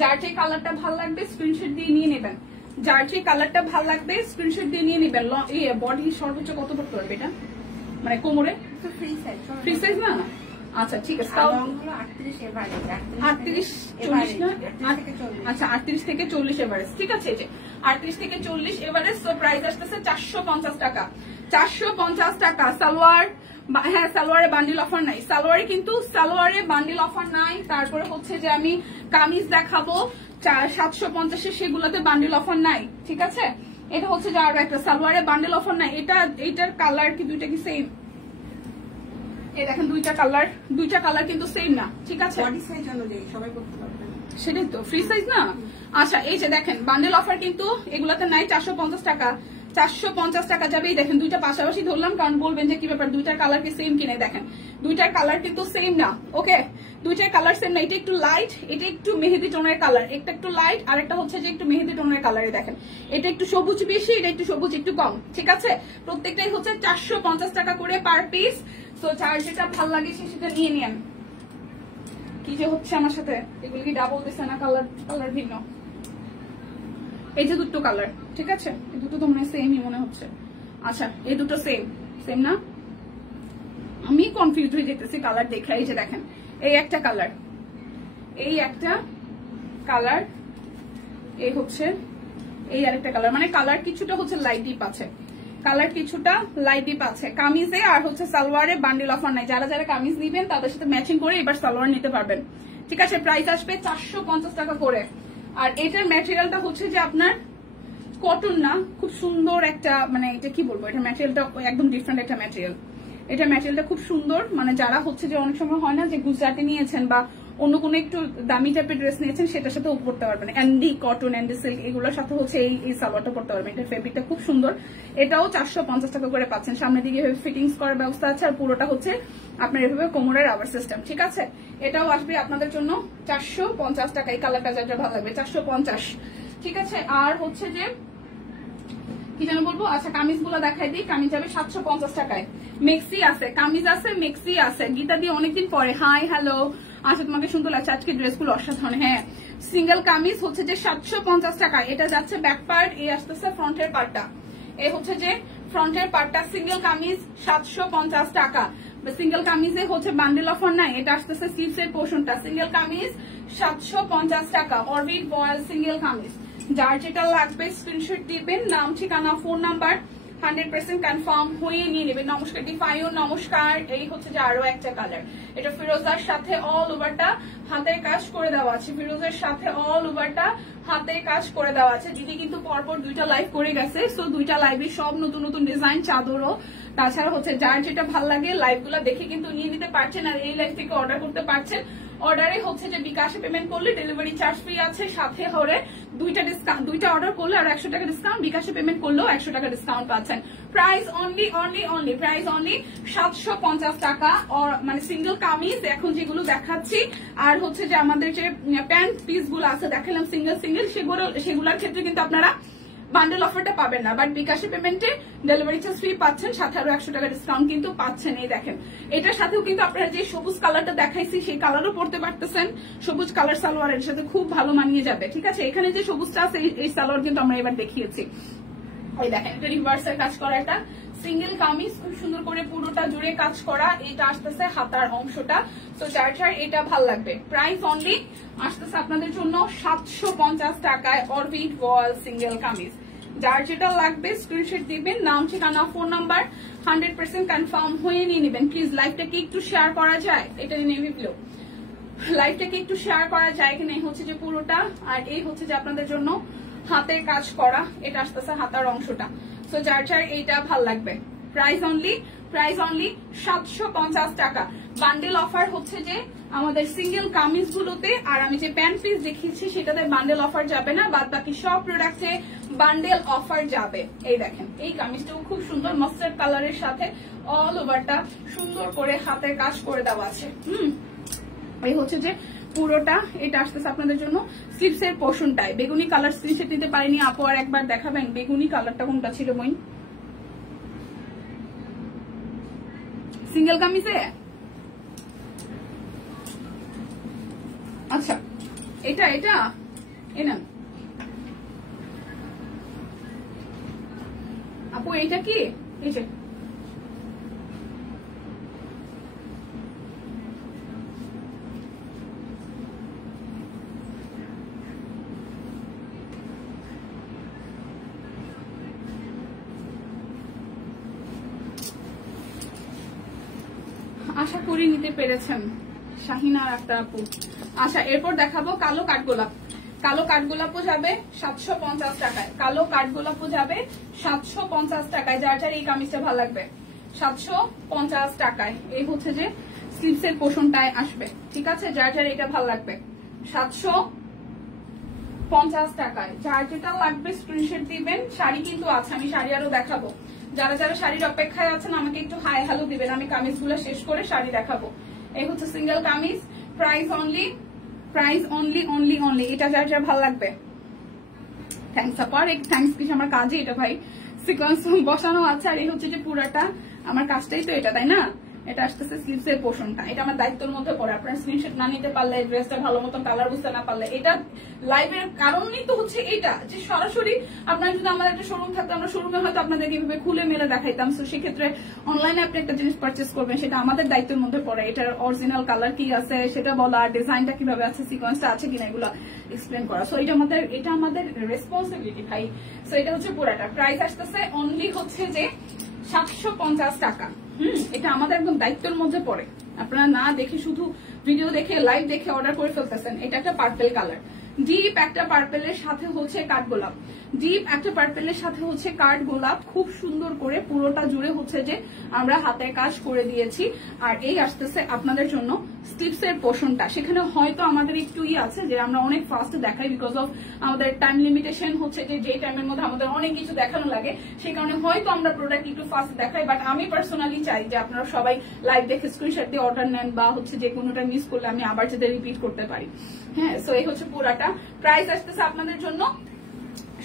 যার যে কালারটা ভাল লাগবে স্ক্রিনশট দিয়ে নিয়ে নেবেন, যার যে কালারটা ভাল লাগবে স্ক্রিনশট দিয়ে নিয়ে নেবেন। বডি সর্বোচ্চ কত পড়তে পারবে এটা, মানে কোমরে? ফ্রি সাইজ না? আচ্ছা ঠিক আছে, 38 থেকে 40 এভারেজ, ঠিক আছে। 38 থেকে 40 এভারেজ। তো প্রাইস আসতেছে 450 টাকা, 450 টাকা। সালোয়ার, হ্যাঁ সালোয়ারে বান্ডিল অফার নাই, সালোয়ারে কিন্তু সালোয়ারে বান্ডিল অফার নাই। তারপরে হচ্ছে যে আমি কামিজ দেখাবো 750, সেগুলোতে বান্ডিল অফার নাই, ঠিক আছে। এটা হচ্ছে যে আরো একটা সালোয়ারে বান্ডিল অফার নাই। এটার কালার কি দুইটা কি সেম? এই দেখেন দুইটা কালার কিন্তু সেম না, ঠিক আছে। সবাই করতে পারবে, সেটাই তো ফ্রি সাইজ না। আচ্ছা এই যে দেখেন বান্ডেল অফার কিন্তু এগুলাতে নাই, 450 টাকা, 450 টাকা যাবে। দেখেন দুইটা পাশাপাশি ধরলাম, কারণ বলবেন যে কি ব্যাপার দুইটার কালার কি সেম কিনে। দেখেন দুইটার কালার কিন্তু সেম না, ওকে, দুইটার কালার সেম না। এটা একটু লাইট, এটা একটু মেহেদি টোনের কালার, একটা একটু লাইট, আর একটা হচ্ছে যে একটু মেহেদি টোনের কালারে। দেখেন এটা একটু সবুজ বেশি, এটা একটু সবুজ একটু কম, ঠিক আছে। প্রত্যেকটাই হচ্ছে 450 টাকা করে পার পিস। তো যার যেটা ভালো লাগে সেটা নিয়ে নিন। কি যে হচ্ছে আমার সাথে, এগুলো কি ডাবল দিছে না কালার ভিন্ন? এই যে দুটো কালার, ঠিক আছে, এই দুটো তো মনে হয় সেমই মনে হচ্ছে। আচ্ছা এই দুটো সেম না, আমি কনফিউজ হয়ে যেতেছি কালার দেখে। এই যে দেখেন এই একটা কালার, এই একটা কালার, এই হচ্ছে এই আরেকটা কালার, মানে কালার কিছুটা হচ্ছে লাইট ডিপ আছে, কালার কিছুটা লাইট ডিপ আছে কামিজে। আর হচ্ছে সালোয়ারে বান্ডিল অফার নাই, যারা যারা কামিজ নিবেন তাদের সাথে ম্যাচিং করে এবার সালোয়ার নিতে পারবেন, ঠিক আছে। প্রাইস আসবে 450 টাকা করে। আর এটার ম্যাটেরিয়ালটা হচ্ছে যে আপনার কটন না, খুব সুন্দর একটা, মানে এটা কি বলবো, এটা ম্যাটেরিয়ালটা একদম ডিফারেন্ট একটা ম্যাটেরিয়াল। এটা ম্যাটেরিয়ালটা খুব সুন্দর, মানে যারা হচ্ছে যে অনেক সময় হয় না যে গুজরাটি নিয়েছেন বা অন্য কোনো একটু দামি টাইপের ড্রেস নিয়েছেন, সেটার সাথে পড়তে পারবেন। অ্যান্ডি কটন, অ্যান্ডি সিল্ক, এগুলোর সাথে হচ্ছে এই সালোয়ারটা পড়তে পারবেন। এটার ফেব্রিকটা খুব সুন্দর, এটাও 450 টাকা করে পাচ্ছেন। সামনের দিকে এভাবে ফিটিংস করার ব্যবস্থা আছে, আর পুরোটা হচ্ছে আপনার এভাবে কোমরের রাবার সিস্টেম, ঠিক আছে। এটাও আসবে আপনাদের জন্য 450 টাকা। এই কালারটা যার ভালো লাগবে 450, ঠিক আছে। আর হচ্ছে যে কি যেন বলবো, আচ্ছা কামিজ গুলো দেখাই দিই। কামিজ যাবে 750 টাকায়। মেক্সি আছে, কামিজ আছে, মেক্সি আছে। গীতা দিয়ে অনেকদিন পরে, হাই হ্যালো। আচ্ছা তোমাকে সুন্দর লাগছে আজকে ড্রেসগুলো, অসাধারণ। হ্যাঁ সিঙ্গেল কামিজ হচ্ছে যে 750 টাকা। এটা যাচ্ছে ব্যাক পার্ট, এই আসতেছে ফ্রন্টের পার্টটা, এই হচ্ছে যে ফ্রন্টের পার্টটা। সিঙ্গেল কামিজ 750 টাকা। সিঙ্গেল কামিজে হচ্ছে বান্ডেল অফার নাই, এটা আসতেছে স্লিভস এর পোর্শনটা। সিঙ্গেল কামিজ 750 টাকা, অরবিট বয়েল সিঙ্গেল কামিজ। যার যেটা লাগবে স্ক্রিনশট দিবেন, নাম ঠিকানা ফোন নাম্বার 100% কনফার্ম হয়ে নিয়ে নেবেন। নমস্কার ডিফাইও, নমস্কার। এই হচ্ছে যে আরো একটা কালার, এটা ফিরোজার সাথে অল ওভারটা হাতের কাজ করে দেওয়া আছে, ফিরোজের সাথে অল ওভারটা হাতের কাজ করে দেওয়া আছে। দিদি কিন্তু পরপর দুইটা লাইভ করে গেছে, সো দুইটা লাইভে সব নতুন নতুন ডিজাইন, চাদরও। তাছাড়া হচ্ছে যার যেটা ভাল লাগে লাইভ গুলা দেখে কিন্তু নিয়ে নিতে পারছেন, আর এই লাইভ থেকে অর্ডার করতে পারছেন। অর্ডারে হচ্ছে যে বিকাশে পেমেন্ট করলে ডেলিভারি চার্জ ফ্রি আছে, সাথে হরে দুইটা অর্ডার করলে আর 100 টাকা ডিসকাউন্ট, বিকাশে পেমেন্ট করলেও 100 টাকা ডিসকাউন্ট পাচ্ছেন। প্রাইস অনলি প্রাইস অনলি 750 টাকা। মানে সিঙ্গেল কামিজ এখন যেগুলো দেখাচ্ছি, আর হচ্ছে যে আমাদের যে প্যান্ট পিস গুলো আছে দেখালাম সিঙ্গেল সেগুলোর ক্ষেত্রে কিন্তু আপনারা বান্ডেল অফারটা পাবেন না, বাট বিকাশে পেমেন্টে ডেলিভারি চার্জ ফ্রি পাচ্ছেন, সাথে আরো 100 টাকা ডিসকাউন্ট কিন্তু পাচ্ছেন। এই দেখেন, এটার সাথেও কিন্তু আপনারা যে সবুজ কালারটা দেখাইছি সেই কালারও পরতে পারতেছেন। সবুজ কালার সালোয়ার এর সাথে খুব ভালো মানিয়ে যাবে, ঠিক আছে। এখানে যে সবুজটা আছে এই সালোয়ার কিন্তু আমরা এবার দেখিয়েছি। এই দেখেন, এটা রিভার্সের কাজ করা, একটা সিঙ্গেল কামিজ, খুব সুন্দর করে পুরোটা জুড়ে কাজ করা। এটা আসতেছে হাতার অংশটা। তো যার যার এটা ভাল লাগবে, প্রাইস অনলি আসতেছে আপনাদের জন্য 750 টাকায় অরবিট ওয়াল সিঙ্গেল কামিজ। যার যেটা লাগবে স্ক্রিনশট দিবেন, নাম, ঠিকানা, ফোন নাম্বার 100% কনফার্ম হয়ে নিয়ে নেবেন। প্লিজ লাইভটাকে একটু শেয়ার করা যায়, এটা নেভি ব্লু, লাইভটাকে একটু শেয়ার করা যায় কিনা। এই হচ্ছে যে পুরোটা, আর এই হচ্ছে যে আপনাদের জন্য হাতের কাজ করা, এটা আসতেছে হাতার অংশটা। সো যার যার এইটা ভাল লাগবে, প্রাইস অনলি 750 টাকা। বান্ডেল অফার হচ্ছে যে আমাদের সিঙ্গেল কামিজ গুলোতে, আর আমি যে প্যান্ট পিস দেখিয়েছি সেটাতে বান্ডেল অফার যাবে না, বাদ বাকি সব প্রোডাক্টে বান্ডেল অফার যাবে। এই দেখেন, এই কামিজটাও খুব সুন্দর মাস্টার্ড কালারের সাথে অল ওভারটা সুন্দর করে হাতের কাজ করে দেওয়া আছে। এই হচ্ছে যে পুরোটা, এটা আসতেছে আপনাদের জন্য স্লিভস এর পোর্শনটাই। বেগুনি কালার স্ক্রিনশট নিতে পারিনি আপু, আর একবার দেখাবেন বেগুনি কালারটা কোনটা ছিল বই সিঙ্গেল কামিজে? আচ্ছা, এটা না আপু, এটা কি এই যে আশা করি নিতে পেরেছেন শাহিনা আর একটা আপু। আচ্ছা, এরপর দেখাবো কালো কাঠগোলাপ। কালো কাঠগোলাপও যাবে 750 টাকায়, কালো কাঠগোলাপও যাবে 750 টাকায়। যার যার এই কামিজটা ভালো লাগবে 750 টাকায়। এই হচ্ছে যে স্লিভস এর পোর্শনটায় আসবে, ঠিক আছে। যার যার এটা ভালো লাগবে 750 টাকায়। যার যেটা লাগবে স্ক্রিনশট দিবেন। শাড়ি কিন্তু আছে, আমি শাড়ি আরো দেখাবো। যারা যারা শাড়ির অপেক্ষায় আছেন আমাকে একটু হাই হ্যালো দিবেন, আমি কামিজগুলো শেষ করে শাড়ি দেখাবো। এই হচ্ছে সিঙ্গেল কামিজ, প্রাইস অনলি এটা যার যার ভালো লাগবে। থ্যাংকস আপার, থ্যাংকস কিছু আমার কাজে এটা ভাই সিকোয়েন্স বসানো আছে। আর এই হচ্ছে যে পুরাটা আমার কাজটাই তো এটা, তাই না। এটা আসতেছে স্লিভস এর পোর্শনটা, এটা আমার দায়িত্বের মধ্যে পড়ে। আপনার স্ক্রিনশট না নিতে পারলে, ড্রেসটা ভালো মতন কালার বুঝতে না পারলে, এটা লাইভের কারণই তো হচ্ছে এটা, যে সরাসরি আপনার যদি আমাদের একটা শোরুম থাকতো, আমরা শোরুমে হয়তো আপনাদেরকে এভাবে খুলে মেলে দেখাইতাম। তো সেক্ষেত্রে অনলাইনে আপনি একটা জিনিস পারচেস করবেন, সেটা আমাদের দায়িত্বের মধ্যে পড়ে। এটার অরিজিনাল কালার কি আছে সেটা বলা, ডিজাইনটা কিভাবে আছে, সিকোয়েন্সটা আছে কিনা, এগুলো এক্সপ্লেন করা। সো এটা আমাদের রেসপন্সিবিলিটি ভাই। সো এটা হচ্ছে পুরাটা, প্রাইস আসতেছে অনলি হচ্ছে যে 750 টাকা। এটা আমাদের একদম দায়িত্বের মধ্যে পড়ে। আপনারা না দেখে, শুধু ভিডিও দেখে, লাইভ দেখে অর্ডার করে ফেলতেছেন। এটা একটা পার্পেল কালার, ডিপ একটা পার্পেলের সাথে হচ্ছে কাঠগোলাপ, ডিপ একটা পার্পেলের সাথে হচ্ছে কাঠগোলাপ। খুব সুন্দর করে পুরোটা জুড়ে হচ্ছে যে আমরা হাতের কাজ করে দিয়েছি। আর এই আসতেছে আপনাদের জন্য স্লিভস এর পোর্শনটা। সেখানে হয়তো আমাদের একটু আছে যে আমরা অনেক ফাস্ট দেখাই, বিকজ অফ আমাদের টাইম লিমিটেশন হচ্ছে যে টাইমের মধ্যে আমাদের অনেক কিছু দেখানো লাগে, সেই কারণে হয়তো আমরা প্রোডাক্ট একটু ফাস্ট দেখাই। বাট আমি পার্সোনালি চাই যে আপনারা সবাই লাইভ দেখে স্ক্রিনশট দিয়ে অর্ডার নেন, বা হচ্ছে যে কোনোটা মিস করলে আমি আবার যাতে রিপিট করতে পারি। হ্যাঁ, সো এই হচ্ছে পুরাটা, প্রাইস আসতেছে আপনাদের জন্য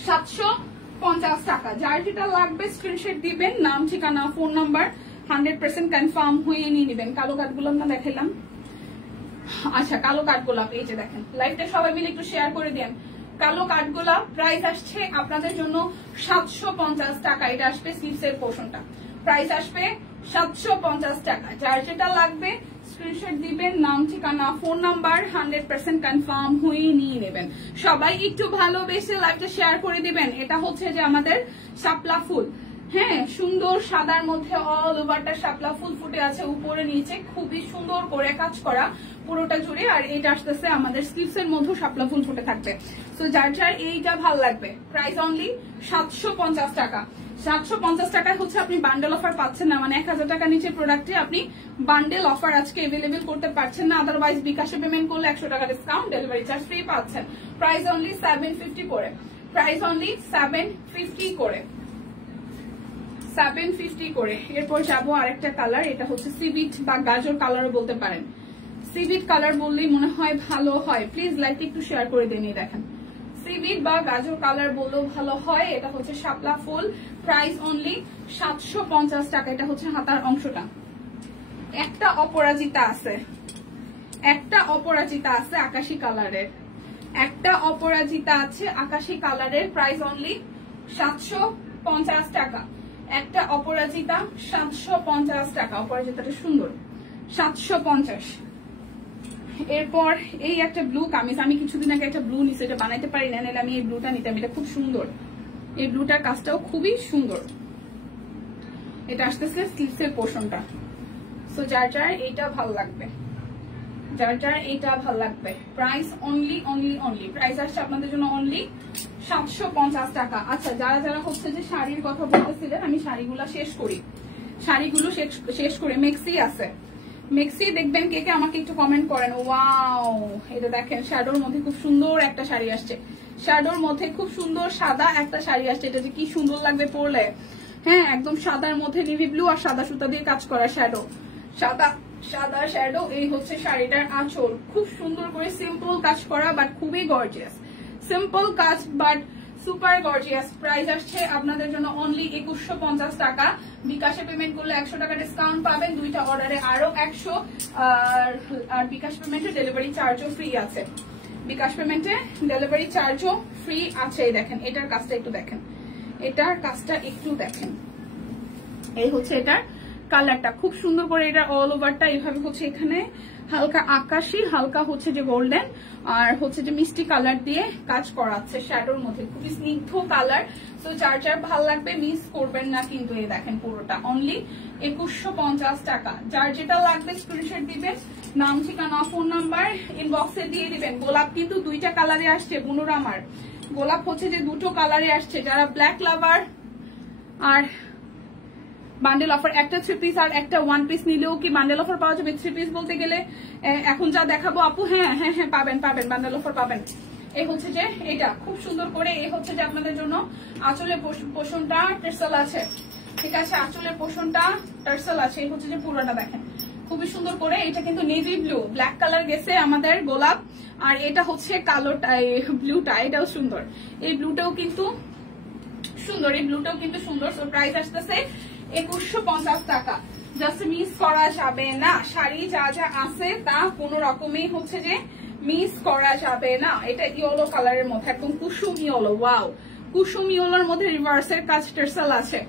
750 টাকা। যার যেটা লাগবে স্ক্রিনশট দিবেন, নাম, ঠিকানা, ফোন নাম্বার 100% কনফার্ম হয়ে নিয়ে নেবেন। কালো কাঠগোলাপ না দেখাইলাম? আচ্ছা, কালো কাঠগোলাপ এই যে দেখেন, লাইভটা সবাই মিলে একটু শেয়ার করে দেন। কালো কাঠগোলাপ প্রাইস আসছে আপনাদের জন্য 750 টাকা। এটা আসবে স্লিভস এর পোর্শনটা, প্রাইস আসবে 750 টাকা। যার যেটা লাগবে স্ক্রিনশট দিবেন, নাম, ঠিকানা, ফোন নাম্বার 100% কনফার্ম হয়ে নিয়ে নেবেন। সবাই একটু ভালোবেসে লাইভটা শেয়ার করে দিবেন। এটা হচ্ছে যে আমাদের শাপলা ফুল, হ্যাঁ, সুন্দর সাদার মধ্যে অল ওভারটা শাপলা ফুল ফুটে আছে, উপরে নিচে খুবই সুন্দর করে কাজ করা পুরোটা জুড়ে। আর এটা আসতেছে আমাদের স্লিভস এর মধ্যে শাপলা ফুল ফুটে থাকবে। তো যার যার এইটা ভালো লাগবে, প্রাইস অনলি 750 টাকা। 750 টাকায় হচ্ছে আপনি বান্ডেল অফার পাচ্ছেন না, মানে 1000 টাকা নিচে প্রোডাক্টে আপনি বান্ডেল অফার আজকে এভেলেবেল করতে পারছেন না। আদারওয়াইজ বিকাশে পেমেন্ট করলে 100 টাকা ডিসকাউন্ট, ডেলিভারি চার্জ ফ্রি পাচ্ছেন। প্রাইস অনলি 750 করে, প্রাইস অনলি 750 করে, 750 করে। এরপর যাবো আরেকটা কালার, এটা হচ্ছে সিভিট বা গাজর কালারও বলতে পারেন। সিভিট কালার বললেই মনে হয় ভালো হয়। প্লিজ লাইক একটু শেয়ার করে দেন। দেখেন সিভিট বা গাজর কালার বললেও ভালো হয়। এটা হচ্ছে শাপলা ফুল, প্রাইস অনলি 750 টাকা। এটা হচ্ছে হাতার অংশটা। একটা অপরাজিতা আছে, একটা অপরাজিতা আছে আকাশী কালারের, একটা অপরাজিতা আছে আকাশী কালারের, প্রাইস অনলি 750 টাকা। একটা অপরাজিতা 750 টাকা। অপরাজিতাটা সুন্দর, 750। এরপর এই একটা ব্লু কামিজ, আমি কিছুদিন আগে একটা ব্লু নিছি, এটা বানাইতে পারি না, নাহলে আমি এই ব্লুটা নিতাম। এটা খুব সুন্দর, এই ব্লুটার কাজটাও খুবই সুন্দর। এটা আসতেছে স্লিভসের পোর্শনটা। সো যার যার এইটা ভালো লাগবে, যার যার এইটা ভালো লাগবে, price only only only, price আসছে আপনাদের জন্য অনলি 750 টাকা। আচ্ছা, যারা যারা হচ্ছে যে শাড়ির কথা বলতেছিলেন, আমি শাড়িগুলো শেষ করি, শাড়িগুলো শেষ করে। মেক্সি আছে, মেক্সি দেখবেন কে কে আমাকে একটু কমেন্ট করেন। ওয়াও, এটা দেখেন শ্যাডোর মধ্যে খুব সুন্দর একটা শাড়ি আসছে, শ্যাডোর মধ্যে খুব সুন্দর সাদা একটা শাড়ি আসছে। এটা যে কি সুন্দর লাগবে পরলে। হ্যাঁ, একদম সাদার মধ্যে নেভি ব্লু আর সাদা সুতা দিয়ে কাজ করা শ্যাডো, সাদা সাদা শ্যাডো। এই হচ্ছে শাড়িটার আঁচল, খুব সুন্দর করে সিম্পল কাজ করা, বাট খুবই গর্জিয়াস। সিম্পল কাজ বাট সুপার গর্জিয়াস। প্রাইস আসছে আপনাদের জন্য অনলি 2150 টাকা। বিকাশে পেমেন্ট করলে 100 টাকা ডিসকাউন্ট পাবেন, দুইটা অর্ডারে আরো 100। আর বিকাশ পেমেন্টে ডেলিভারি চার্জও ফ্রি আছে, বিকাশ পেমেন্টে ডেলিভারি চার্জও ফ্রি আছে। দেখেন এটার কাজটা একটু দেখেন, এটার কাজটা একটু দেখেন। এই হচ্ছে এটার কালারটা, খুব সুন্দর করে এটা অল ওভারটা এইভাবে হচ্ছে, এখানে হালকা আকাশি, হালকা হচ্ছে যে গোল্ডেন, আর হচ্ছে যে মিষ্টি কালার দিয়ে কাজ করাচ্ছে শ্যাডোর মধ্যে, খুবই স্নিগ্ধ কালার। তো যার যার ভালো লাগবে মিস করবেন না কিন্তু। এই দেখেন পুরোটা অনলি 2150 টাকা। যার যেটা লাগবে স্ক্রিনশট দিবেন, নাম ঠিকানা ফোন নাম্বার ইনবক্সে দিয়ে দিবেন। গোলাপ কিন্তু দুইটা কালারে আসছে বুনুর, আমার গোলাপ হচ্ছে যে দুটো কালারে আসছে। যারা ব্ল্যাক লাভার আর বান্ডেল অফার, একটা 3 পিস আর একটা 1 পিস নিলেও কি বান্ডেল অফার পাওয়া যাবে? 3 পিস বলতে গেলে এখন যা দেখাবো আপু, হ্যাঁ হ্যাঁ হ্যাঁ পাবেন পাবেন, বান্ডেল অফার পাবেন। এই হচ্ছে যে এটা খুব সুন্দর করে, এই হচ্ছে যে আপনাদের জন্য আঁচলের পোষণটা টার্সেল আছে, ঠিক আছে? আঁচলের পোষণটা টার্সেল আছে। এই হচ্ছে যে পুরোটা দেখেন খুবই সুন্দর করে। এটা কিন্তু নেভি ব্লু, ব্ল্যাক কালার গেছে আমাদের গোলাপ, আর এটা হচ্ছে কালোটা, ব্লুটা, এটাও সুন্দর। এই ব্লুটাও কিন্তু সুন্দর, এই ব্লুটাও কিন্তু সুন্দর। তো প্রাইস আসতেছে 2150 টাকা। জাস্ট মিস করা যাবে না, শাড়ি যা যা আছে তা কোনো রকমই হচ্ছে যে মিস করা যাবে না। এটা ইয়েলো কালারের মধ্যে, একদম কুসুম ইয়েলো। ওয়াও, কুসুম ইয়েলোর মধ্যে রিভার্সের কাজ টার্সেল আছে,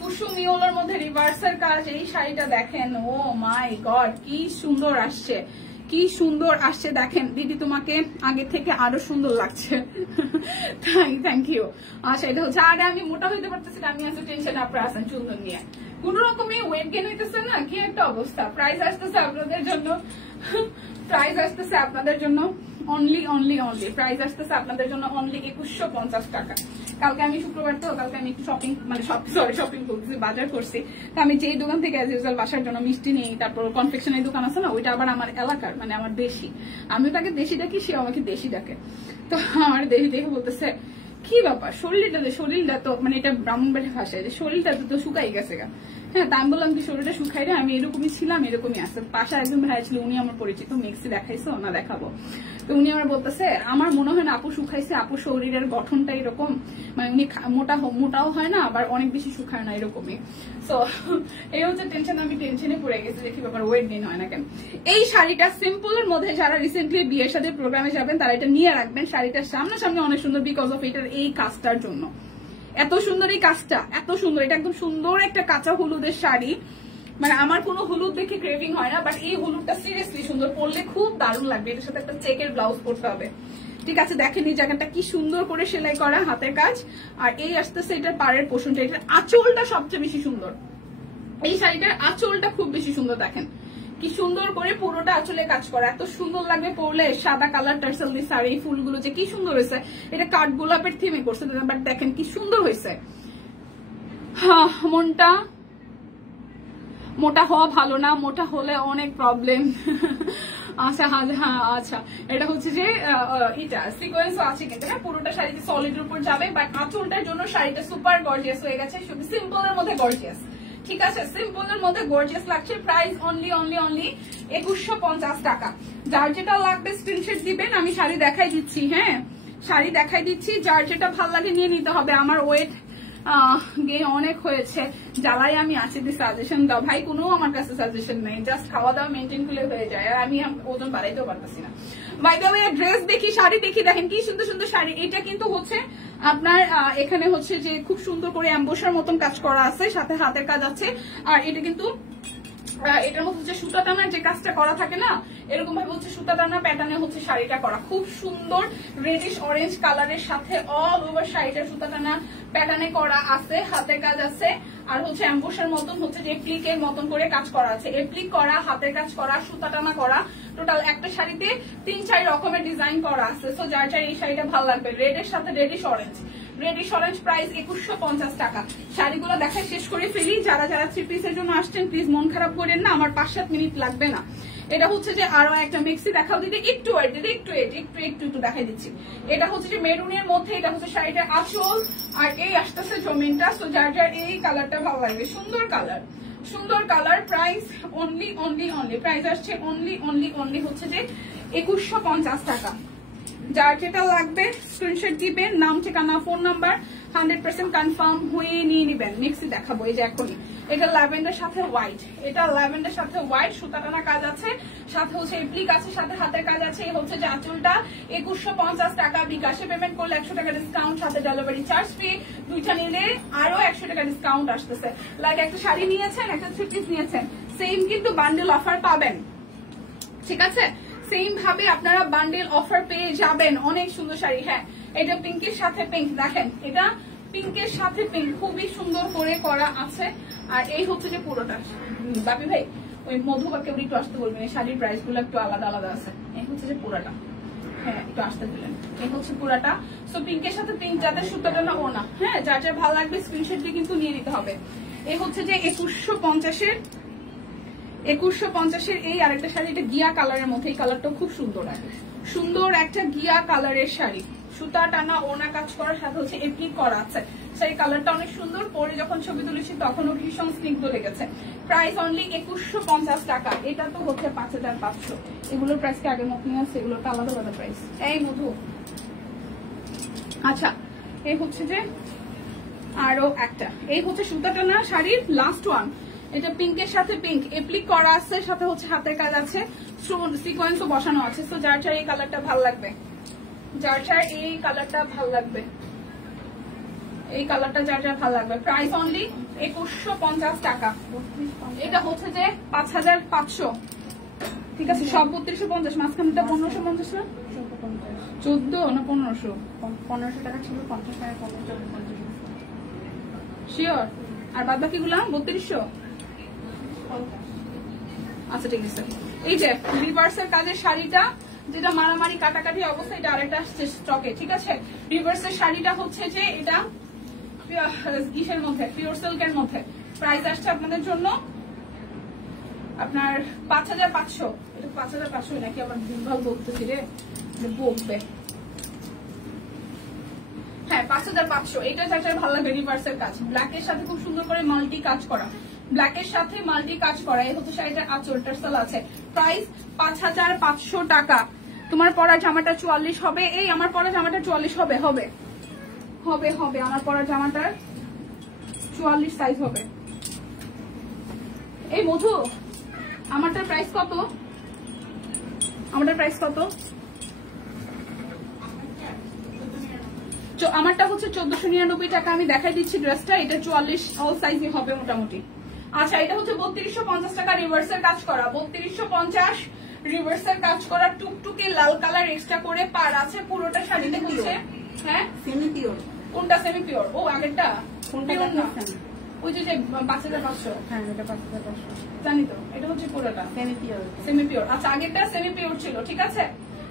কুসুম ইয়েলোর মধ্যে রিভার্সের কাজ। এই শাড়িটা দেখেন, ও মাই গড কি সুন্দর আসছে, কি সুন্দর আসছে দেখেন। দিদি তোমাকে আগে থেকে আরো সুন্দর লাগছে, থ্যাংক ইউ। আচ্ছা, এটা হচ্ছে, আরে আমি মোটা হইতে পারতেছি না, আমি আসলে টেনশন আপনারা আছেন চুন্দন নিয়ে, কোন রকমই ওয়েট গেন হইতেছে না, কি একটা অবস্থা। প্রাইস আসতেছে আপনাদের জন্য, প্রাইস আসতেছে আপনাদের জন্য অনলি অনলি অনলি, প্রাইস আসতেছে আপনাদের জন্য অনলি 2150 টাকা। কালকে আমি শুক্রবার তো, কালকে আমি একটু শপিং, মানে শপিং করছি, বাজার করছি। তো আমি যেই দোকান থেকে অ্যাজ ইউজুয়াল বাসার জন্য মিষ্টি নেই, তারপর কনফেকশনের দোকান আছে না, ওইটা আবার আমার এলাকার, মানে আমার দেশি, আমি তাকে দেশি ডাকি, সে আমাকে দেশি ডাকে। তো আমার দেশি দেখে বলতেছে কি ব্যাপার, শরীরটা তো, মানে এটা ব্রাহ্মণবাড়ির ভাষায়, যে শরীরটা তো শুকাই গেছে গা। হ্যাঁ, তা আমি বললাম কি শরীরটা শুকাই রে, আমি এরকমই ছিলাম, এরকমই আছে। পাশে একজন ভাইয়া ছিল, উনি আমার পরিচিত, মেক্সি দেখাইছো না, দেখাবো। তো উনি আমার বলতেছে, আমার মনে হয় না আপু শুকাইছে, আপু শরীরের গঠনটা এরকম, মানে উনি মোটাও হয় না, আবার অনেক বেশি শুকায় না, এরকমই। সো এই হচ্ছে টেনশন, আমি টেনশনে পড়ে গেছি যে কি ব্যাপার, ওয়েট গেইন হয় না কেন। এই শাড়িটা সিম্পলের মধ্যে, যারা রিসেন্টলি বিয়ের সাথে প্রোগ্রামে যাবেন তারা এটা নিয়ে রাখবেন। শাড়িটার সামনাসামনি অনেক সুন্দর, বিকজ অফ এটার এই কাজটার জন্য। এত সুন্দর এই কাজটা, এত সুন্দর, এটা একদম সুন্দর একটা কাঁচা হলুদের শাড়ি। মানে আমার কোনো হলুদ দেখে ক্রেভিং হয় না, বাট এই হলুদটা সিরিয়াসলি সুন্দর, পরলে খুব দারুণ লাগবে। এটার সাথে একটা চেকের ব্লাউজ পরতে হবে, ঠিক আছে? দেখেন এই জায়গাটা কি সুন্দর করে সেলাই করা, হাতের কাজ। আর এই আসতেছে এটার পাড়ের পোষণটা, এটার আঁচলটা সবচেয়ে বেশি সুন্দর। এই শাড়িটার আঁচলটা খুব বেশি সুন্দর, দেখেন কি সুন্দর করে পুরোটা আঁচলে কাজ করা, এত সুন্দর লাগবে পরলে। সাদা কালার টার্সেল দিয়ে শাড়ি, ফুলগুলো যে কি সুন্দর হয়েছে, এটা কাঠ গোলাপের থিমে করছে, বাট দেখেন কি সুন্দর হয়েছে। হ্যাঁ, মনটা মোটা হওয়া ভালো না, মোটা হলে অনেক প্রবলেম। আচ্ছা হ্যাঁ, আচ্ছা, এটা হচ্ছে যে এটা সিকোয়েন্সও আছে কিন্তু, হ্যাঁ পুরোটা শাড়িতে সলিডের উপর যাবে, বাট আঁচলটার জন্য শাড়িটা সুপার গর্জিয়াস হয়ে গেছে, শুধু সিম্পলের মধ্যে গর্জিয়াস, ঠিক আছে? সিম্পলের মধ্যে গর্জিয়াস লাগছে। প্রাইস অনলি অনলি অনলি 2150 টাকা। যার যেটা লাগবে স্ক্রিনশট দিবেন, আমি শাড়ি দেখাই দিচ্ছি। হ্যাঁ, শাড়ি দেখাই দিচ্ছি, যার যেটা ভালো লাগে নিয়ে নিতে হবে। আমার ওয়েট অনেক হয়েছে, জ্বালাই আমি আছি, সাজেশন দাও ভাই। কোনো আমার কাছে সাজেশন নেই, জাস্ট খাওয়া দাওয়া মেনটেন করলে হয়ে যায়, আর আমি ওজন বাড়াইতেও পারতেছি না। বাই দ্য ওয়ে ড্রেস দেখি, শাড়ি দেখি, দেখেন কি সুন্দর সুন্দর শাড়ি। এটা কিন্তু হচ্ছে আপনার এখানে হচ্ছে যে খুব সুন্দর করে অ্যাম্বোসার মতন কাজ করা আছে, সাথে হাতের কাজ আছে। আর এটা কিন্তু এটার মধ্যে হচ্ছে সুতা টানার যে কাজটা করা থাকে না, এরকম ভাবে হচ্ছে সুতা টানা প্যাটার্নে হচ্ছে শাড়িটা করা, খুব সুন্দর রেডিশ অরেঞ্জ কালারের সাথে অল ওভার শাড়িটা সুতা টানা প্যাটার্নে করা আছে, হাতের কাজ আছে। আর হচ্ছে অ্যাম্বোসার মতন হচ্ছে যে এপ্লিকের মতন করে কাজ করা আছে, এপ্লিক করা, হাতের কাজ করা, সুতা টানা করা। টোটাল একটা শাড়িতে 3-4 রকমের ডিজাইন করা আছে। সো যার যার এই শাড়িটা ভালো লাগবে, রেডের সাথে reddish orange, reddish orange price 2150 টাকা। শাড়িগুলো দেখা শেষ করে ফেলি। যারা যারা 3 পিসের জন্য আসছেন প্লিজ মন খারাপ করেন না, আমার 5-7 মিনিট লাগবে না। এটা হচ্ছে যে আরো একটা মিক্সি দেখাও দিদি, একটু ওয়েট দিদি, একটু দেখাই দিচ্ছি। এটা হচ্ছে যে মেরুনের মধ্যে, এটা হচ্ছে শাড়িটার আঁচল, আর এই আসতেছে জমিনটা। সো যার যার এই কালারটা ভালো লাগবে, সুন্দর কালার, সুন্দর কালার। প্রাইস অনলি প্রাইস আসছে অনলি হচ্ছে যে 2150 টাকা। যার যেটা লাগবে স্ক্রিনশট দিবেন, নাম ঠিকানা ফোন নাম্বার 100% কনফার্ম হয়ে নিয়ে নিবেন। নেক্সট দেখাবো এই যে এখনই, এটা ল্যাভেন্ডার সাথে হোয়াইট, এটা ল্যাভেন্ডার সাথে হোয়াইট, সুতা টানা কাজ আছে, সাথে হচ্ছে এপ্লিক আছে, সাথে হাতের কাজ আছে। এই হচ্ছে যে আঁচলটা 2150 টাকা। বিকাশে পেমেন্ট করলে 100 টাকা ডিসকাউন্ট, সাথে ডেলিভারি চার্জ ফ্রি। দুইটা নিলে আরো 100 টাকা ডিসকাউন্ট আসতেছে। লাইক একটা শাড়ি নিয়েছেন, একটা 3 পিস নিয়েছেন, সেম কিন্তু বান্ডেল অফার পাবেন, ঠিক আছে? সেম ভাবে আপনারা বান্ডেল অফার পেয়ে যাবেন। অনেক সুন্দর শাড়ি। হ্যাঁ, এটা পিঙ্কের সাথে পিঙ্ক, দেখেন এটা পিঙ্কের সাথে পিঙ্ক, খুবই সুন্দর করে করা আছে। আর এই হচ্ছে যে পুরোটা। বাপি ভাই ওই মধুবাকে একটু আসতে বলবেন, এই শাড়ির প্রাইস গুলো একটু আলাদা আলাদা আছে। এই হচ্ছে যে পুরাটা, হ্যাঁ একটু আসতে দিলেন। এই হচ্ছে পুরাটা। সো পিঙ্কের সাথে পিঙ্ক, যাদের সুতোটা না ওনা, হ্যাঁ যার যার ভালো লাগবে স্ক্রিনশট দিয়ে কিন্তু নিয়ে নিতে হবে। এই হচ্ছে যে 2150-এর এই আরেকটা শাড়ি, এটা গিয়া কালারের মধ্যে, এই কালারটা খুব সুন্দর, সুন্দর একটা গিয়া কালারের শাড়ি, সুতা টানা ওনা কাজ করার সাথে হচ্ছে এপ্লিক করা আছে। সেই কালারটা অনেক সুন্দর, পরে যখন ছবি তুলেছি তখনও ভীষণ স্নিগ্ধ লেগেছে। প্রাইস অনলি 2150 টাকা। এটা তো হচ্ছে 5500। এগুলোর প্রাইস কি আগের মতনই আছে, এগুলোটা আলাদা আলাদা প্রাইস। এই মধু, আচ্ছা এই হচ্ছে যে আরো একটা, এই হচ্ছে সুতা টানা শাড়ির লাস্ট ওয়ান। এটা পিঙ্কের সাথে পিঙ্ক, এপ্লিক করা আছে, সাথে হচ্ছে হাতের কাজ আছে, সিকোয়েন্সও বসানো আছে। তো যার যার এই কালারটা ভালো লাগবে, যার যার এই কালারটা ভালো লাগবে, এই কালারটা যার যার ভালো লাগবে। প্রাইস অনলি 2150 টাকা। এটা হচ্ছে যে 5500, ঠিক আছে? সব 3250, মাঝখানটা 1550 না, 14 না 1500? 1500 টাকা ছিল, 50 টাকা কমে 1450। শিওর? আর বাদ বাকি গুলা 3200? আচ্ছা ঠিক আছে। এই যে রিভার্সের কাজের শাড়িটা, যেটা মারামারি কাটাকাটি অবস্থা, এটা আরেকটা আসছে স্টকে, ঠিক আছে? রিভার্সের শাড়িটা হচ্ছে যে এটা ইসের মধ্যে, পিওর সিল্কের মধ্যে। প্রাইস আসছে আপনাদের জন্য আপনার 5500। এটা 5500 নাকি আবার ভুলভাল বলতেছি রে, বকবে। হ্যাঁ 5500। এটা যার ভালো লাগবে, রিভার্সের কাজ, ব্ল্যাকের সাথে খুব সুন্দর করে মাল্টি কাজ করা, ব্ল্যাকের সাথে মাল্টি কাজ করা। এই হচ্ছে শাড়িটার আঁচল, টার্সেল আছে। প্রাইস 5500 টাকা। তোমার পরা জামাটা 44 হবে, এই আমার পরা জামাটা 44 হবে, হবে হবে হবে আমার পরা জামাটার 44 সাইজ হবে। এই মধু, আমারটার প্রাইস কত? আমারটার প্রাইস কত? আমারটা হচ্ছে 1499 টাকা। আমি দেখাই দিচ্ছি ড্রেসটা, এটা 44 অল সাইজই হবে মোটামুটি। আচ্ছা এটা হচ্ছে 3250 টাকা, রিভার্সের কাজ করা, 3250 রিভার্সের কাজ করা, টুকটুকে লাল কালার এক্সট্রা করে পার আছে। পুরোটা শাড়িতে হচ্ছে হ্যাঁ সেমি পিওর। কোনটা সেমি পিওর? ও আগেরটা কোনটা না, ওই যে 5500। হ্যাঁ এটা 5500 জানি তো, এটা হচ্ছে পুরোটা সেমি পিওর। Semi pure. আচ্ছা আগেরটা সেমি পিওর ছিল, ঠিক আছে?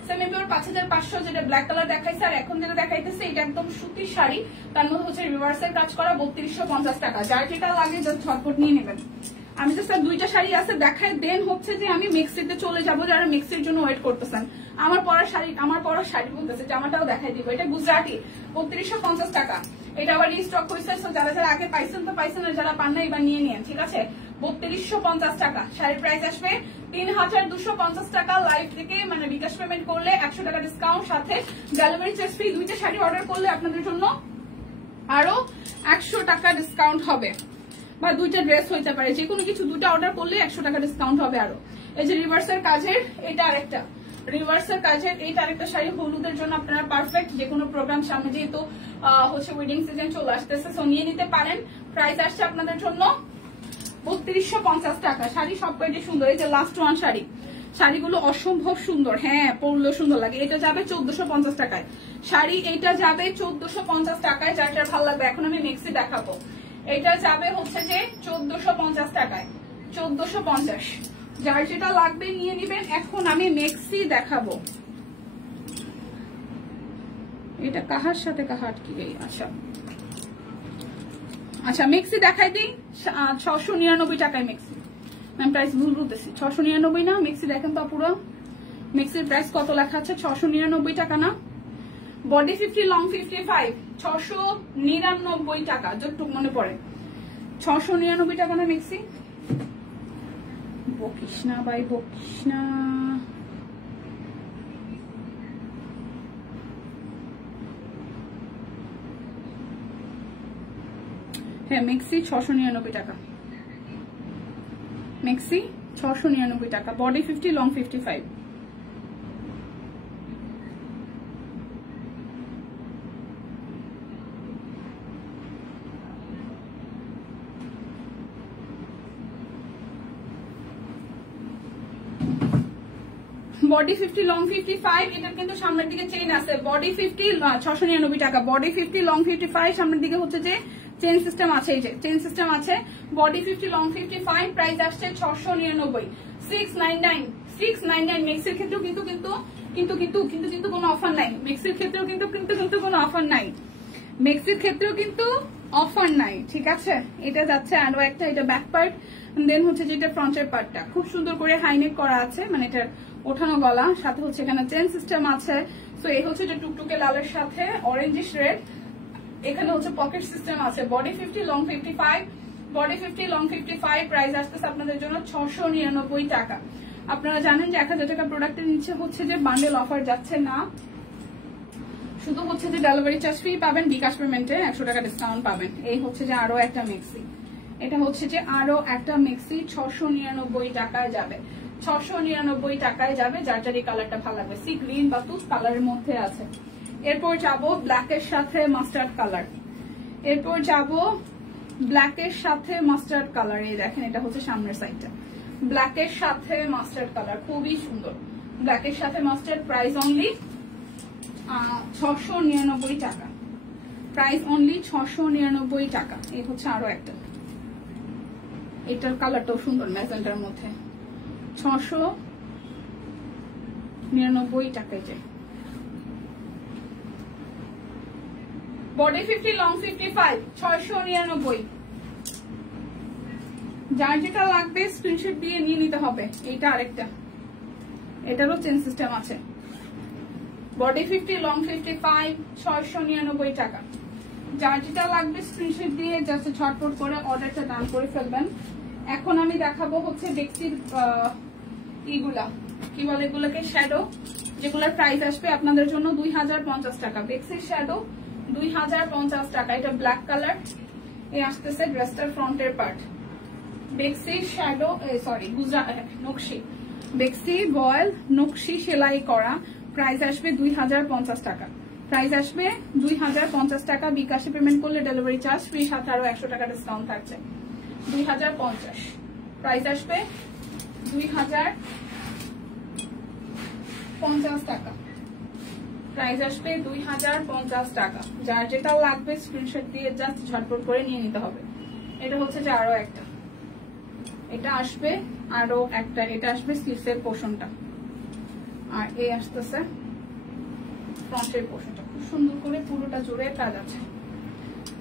সেমি পিওর 5500, যেটা ব্ল্যাক কালার দেখাইছে। আর এখন যেটা দেখাইতেছে এটা একদম সুতির শাড়ি, তার মধ্যে হচ্ছে রিভার্সের কাজ করা, 3250 টাকা। যার যেটা লাগে জাস্ট ঝটপট নিয়ে নেবেন। আমি তো স্যার দুইটা শাড়ি আছে দেখাই, দেন হচ্ছে যে আমি মিক্সিতে চলে যাবো, যারা মিক্সির জন্য ওয়েট করতেছেন। আমার পরা শাড়ি বলতেছে, জামাটাও দেখাই দিব। এটা গুজরাটি, 3250 টাকা। এটা আবার রিস্টক হয়েছে, যারা যারা আগে পাইছেন তো পাইছেন, আর যারা পান না এবার নিয়ে নিন, ঠিক আছে। 3250 টাকা শাড়ির প্রাইস আসবে 3250 টাকা। লাইভ থেকে মানে বিকাশ পেমেন্ট করলে 100 টাকা ডিসকাউন্ট, সাথে ডেলিভারি চার্জ ফ্রি। দুইটা শাড়ি অর্ডার করলে আপনাদের জন্য আরো 100 টাকা ডিসকাউন্ট হবে, বা দুইটা ড্রেস হইতে পারে, যে কোনো কিছু দুইটা অর্ডার করলে 100 টাকা ডিসকাউন্ট হবে আরো। এই যে রিভার্সের কাজের এটা আরেকটা, রিভার্সের কাজের এইটা আরেকটা শাড়ি হলুদের জন্য আপনারা পারফেক্ট। যে কোনো প্রোগ্রাম সামনে যেহেতু হচ্ছে ওয়েডিং সিজন চলে আসতেছে, সো নিয়ে নিতে পারেন। প্রাইস আসছে আপনাদের জন্য 3250 টাকা। শাড়ি সব কয়টি সুন্দর। এই যে লাস্ট ওয়ান শাড়ি, শাড়িগুলো অসম্ভব সুন্দর, হ্যাঁ পরলেও সুন্দর লাগে। এটা যাবে 1450 টাকায় শাড়ি, এটা যাবে 1450 টাকায়। যার যার ভালো লাগবে। এখন আমি মেক্সি দেখাবো, এটা যাবে হচ্ছে যে 1450 টাকায়, 1450। যার যেটা লাগবে নিয়ে নিবেন। এখন আমি মেক্সি দেখাবো, এটা কাহার সাথে কাহার কি, আচ্ছা আচ্ছা মেক্সি দেখাই দিই। 699 টাকায় মেক্সি। ম্যাম প্রাইস ভুল বলতেছি, 699 না। মেক্সি দেখেন তো পুরো, মেক্সির প্রাইস কত লেখা আছে, 699 টাকা না। বডি 50 লং 55 699 টাকা, যতটুকু মনে পড়ে 699 টাকা না মেক্সি। বকিস না ভাই, বকিস না। হ্যাঁ মেক্সি 699 টাকা, মেক্সি 699 টাকা। Body 50 long 55। বডি 50 লং 55, এটার কিন্তু সামনের দিকে চেইন আছে। বডি 50 699 টাকা, বডি 50 লং 55, সামনের দিকে হচ্ছে যে চেইন সিস্টেম আছে। এই যে চেইন সিস্টেম আছে। বডি 50 লং 55, প্রাইস আসছে 699, 699। মেক্সির ক্ষেত্রেও কিন্তু কিন্তু কিন্তু কিন্তু কিন্তু কিন্তু কোনো অফার নাই। মেক্সির ক্ষেত্রেও কিন্তু কিন্তু কিন্তু কোনো অফার নাই। মেক্সির ক্ষেত্রেও কিন্তু অফার নাই, ঠিক আছে। এটা যাচ্ছে আরো একটা, এটা ব্যাক পার্ট, দেন হচ্ছে যেটা ফ্রন্টের পার্টটা খুব সুন্দর করে হাইনেক করা আছে, মানে এটার ওঠানো গলা, সাথে হচ্ছে এখানে চেন সিস্টেম আছে। তো এই হচ্ছে যে টুকটুকে লালের সাথে অরেঞ্জিশ রেড, এখানে হচ্ছে পকেট সিস্টেম আছে। Body 50 long 55, body 50 long 55, price আসতেছে আপনাদের জন্য 699 টাকা। আপনারা জানেন যে 1000 টাকা প্রোডাক্টের নিচে হচ্ছে যে বান্ডেল অফার যাচ্ছে না, শুধু হচ্ছে যে ডেলিভারি চার্জ ফ্রি পাবেন, বিকাশ পেমেন্টে 100 টাকা ডিসকাউন্ট পাবেন। এই হচ্ছে যে আরো একটা মেক্সি, এটা হচ্ছে যে আরো একটা মেক্সি 699 টাকায় যাবে, 699 টাকায় যাবে। যার যার এই কালারটা ভালো লাগবে, সি গ্রিন বা তুষ কালারের মধ্যে আছে। এরপর যাবো ব্ল্যাকের সাথে মাস্টার্ড কালার, এরপর যাবো ব্ল্যাকের সাথে মাস্টার্ড কালার। এই দেখেন এটা হচ্ছে সামনের সাইডটা, ব্ল্যাকের সাথে মাস্টার্ড কালার, খুবই সুন্দর। ব্ল্যাকের সাথে মাস্টার্ড, প্রাইস অনলি 699 টাকা, প্রাইস অনলি 699 টাকা। এই হচ্ছে আরো একটা, এটার কালারটাও সুন্দর ম্যাজেন্টার মধ্যে, 699 টাকায় যায়। Body 50 long 55, 699। যার যেটা লাগবে স্ক্রিনশট দিয়ে নিয়ে নিতে হবে। এইটা আরেকটা, এটারও চেন সিস্টেম আছে। বডি 50 লং 55, 699 টাকা। যার যেটা লাগবে স্ক্রিনশট দিয়ে জাস্ট ঝটপট করে অর্ডারটা ডান করে ফেলবেন। এখন আমি দেখাবো হচ্ছে বেক্সির ইগুলা, কি বলে এগুলোকে, শ্যাডো, যেগুলোর প্রাইস আসবে আপনাদের জন্য 2050 টাকা। বেক্সির শ্যাডো 2050 টাকা। এটা ব্ল্যাক কালার, এই আসতেছে ড্রেসটার ফ্রন্টের পার্ট। বেক্সির শ্যাডো, সরি নকশি, বেক্সি বয়েল নকশি সেলাই করা, প্রাইস আসবে 2050 টাকা। প্রাইস আসবে 2050 টাকা। বিকাশে পেমেন্ট করলে ডেলিভারি চার্জ ফ্রি, সাথে আরো 100 টাকা ডিসকাউন্ট থাকছে। 2050 প্রাইস আসবে 2050 টাকা, প্রাইস আসবে 2050 টাকা। যার যেটা লাগবে স্ক্রিনশট দিয়ে জাস্ট ঝটপট করে নিয়ে নিতে হবে। এটা হচ্ছে যে আরো একটা, এটা আসবে আরো একটা, এটা আসবে স্লিভসের পোর্শনটা, আর এই আসতেছে ফ্রন্টের পোর্শনটা, খুব সুন্দর করে পুরোটা জুড়ে কাজ আছে।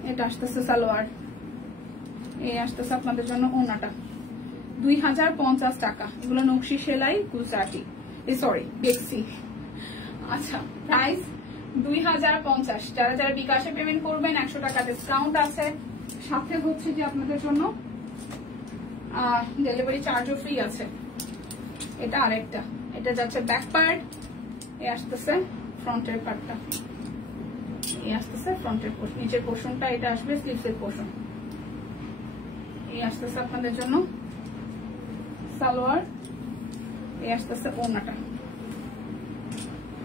এটা আসতেছে সালোয়ার, এই আসতেছে আপনাদের জন্য ওনাটা, 2050 টাকা। এগুলো নকশি সেলাই গুজরাটি, সরি বেক্সি। আচ্ছা প্রাইস 2050। যারা যারা বিকাশে পেমেন্ট করবেন 100 টাকা ডিসকাউন্ট আছে, সাথে হচ্ছে যে আপনাদের জন্য ডেলিভারি চার্জও ফ্রি আছে। এটা আরেকটা, এটা যাচ্ছে ব্যাক পার্ট, এই আসতেছে ফ্রন্টের পার্টটা, এই আসতেছে ফ্রন্টের পোর্শন, নিচের পোর্শনটা এটা আসবে স্লিভসের পোর্শন। এই আসতেছে আপনাদের জন্য সালোয়ার, এই আসতেছে ওড়নাটা।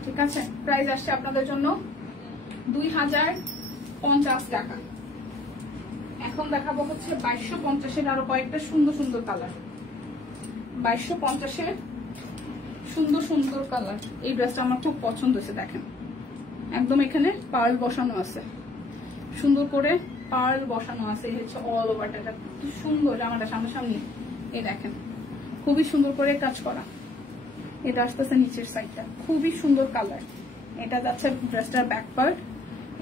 ঠিক আছে, প্রাইস আসছে আপনাদের জন্য 2050 টাকা। এখন দেখাবো হচ্ছে 2250-এর আরো কয়েকটা সুন্দর সুন্দর কালার। 2250-এর সুন্দর সুন্দর কালার। এই ড্রেসটা আমার খুব পছন্দ হয়েছে, দেখেন একদম এখানে পার্ল বসানো আছে, সুন্দর করে পার্ল বসানো আছে। এই হচ্ছে অল ওভারটা, এটা কি সুন্দর, জামাটা সামনাসামনি এই দেখেন খুবই সুন্দর করে কাজ করা। এটা আসতেছে নিচের সাইডটা, খুবই সুন্দর কালার। এটা যাচ্ছে ড্রেসটার ব্যাক পার্ট,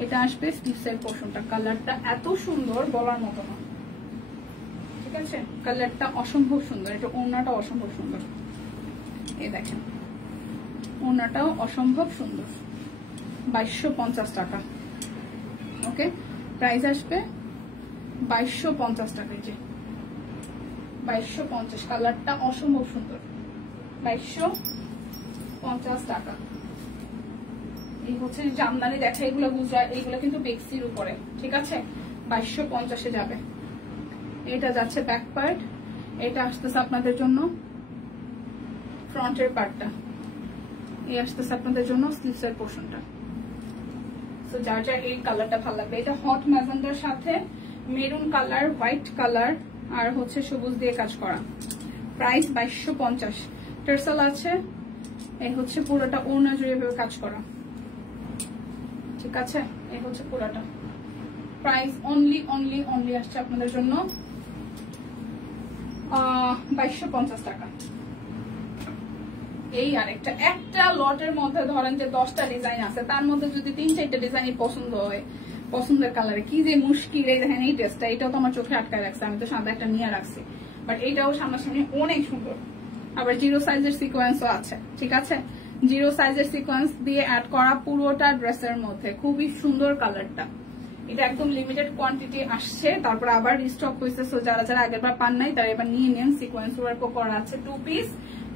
এটা আসবে স্লিভসের পোর্শনটা। কালারটা এত সুন্দর বলার মতো না, ঠিক আছে, কালারটা অসম্ভব সুন্দর। এটা ওড়নাটা অসম্ভব সুন্দর, এই দেখেন ওড়নাটাও অসম্ভব সুন্দর। 2250 টাকা। ওকে, প্রাইস আসবে 2250 টাকা। এই যে 2250, কালারটা অসম্ভব সুন্দর। 2250 টাকা। এই হচ্ছে জামদানি দেখা, এগুলো গুজরাট, এইগুলো কিন্তু বেক্সির উপরে, ঠিক আছে। 2250-এ যাবে। এটা যাচ্ছে ব্যাক পার্ট, এটা আসতেছে আপনাদের জন্য ফ্রন্টের পার্টটা, এই আসতেছে আপনাদের জন্য স্লিভসের পোর্শনটা। সো যার যার এই কালারটা ভালো লাগবে, এটা হট ম্যাজেন্ডার সাথে মেরুন কালার, হোয়াইট কালার আর হচ্ছে সবুজ দিয়ে কাজ করা। প্রাইস 2250। টার্সেল আছে, এই হচ্ছে পুরোটা ওড়না জুড়ে কাজ করা, ঠিক আছে। এই হচ্ছে পুরোটা। প্রাইস অনলি অনলি অনলি আসছে আপনাদের জন্য 2250 টাকা। এই আরেকটা, একটা লটের মধ্যে ধরেন যে 10টা ডিজাইন আছে, তার মধ্যে যদি 3-4টা ডিজাইনই পছন্দ হয়, পছন্দের কালারে, কি যে মুশকিল। এই দেখেন এই ড্রেসটা, এটাও তো আমার চোখে আটকায় রাখছে, আমি তো সামনে একটা নিয়ে রাখছি, বাট এইটাও সামনাসামনি অনেক সুন্দর। আবার 0 সাইজের সিকোয়েন্সও আছে, ঠিক আছে। 0 সাইজের সিকোয়েন্স দিয়ে অ্যাড করা পুরোটা ড্রেসের মধ্যে, খুবই সুন্দর কালারটা। এটা একদম লিমিটেড কোয়ান্টিটি আসছে, তারপর আবার রিস্টক হয়েছে। সো যারা যারা আগের বার পান নাই তারা এবার নিয়ে নেন। সিকোয়েন্স ওয়ার্কও করা আছে, 2 পিস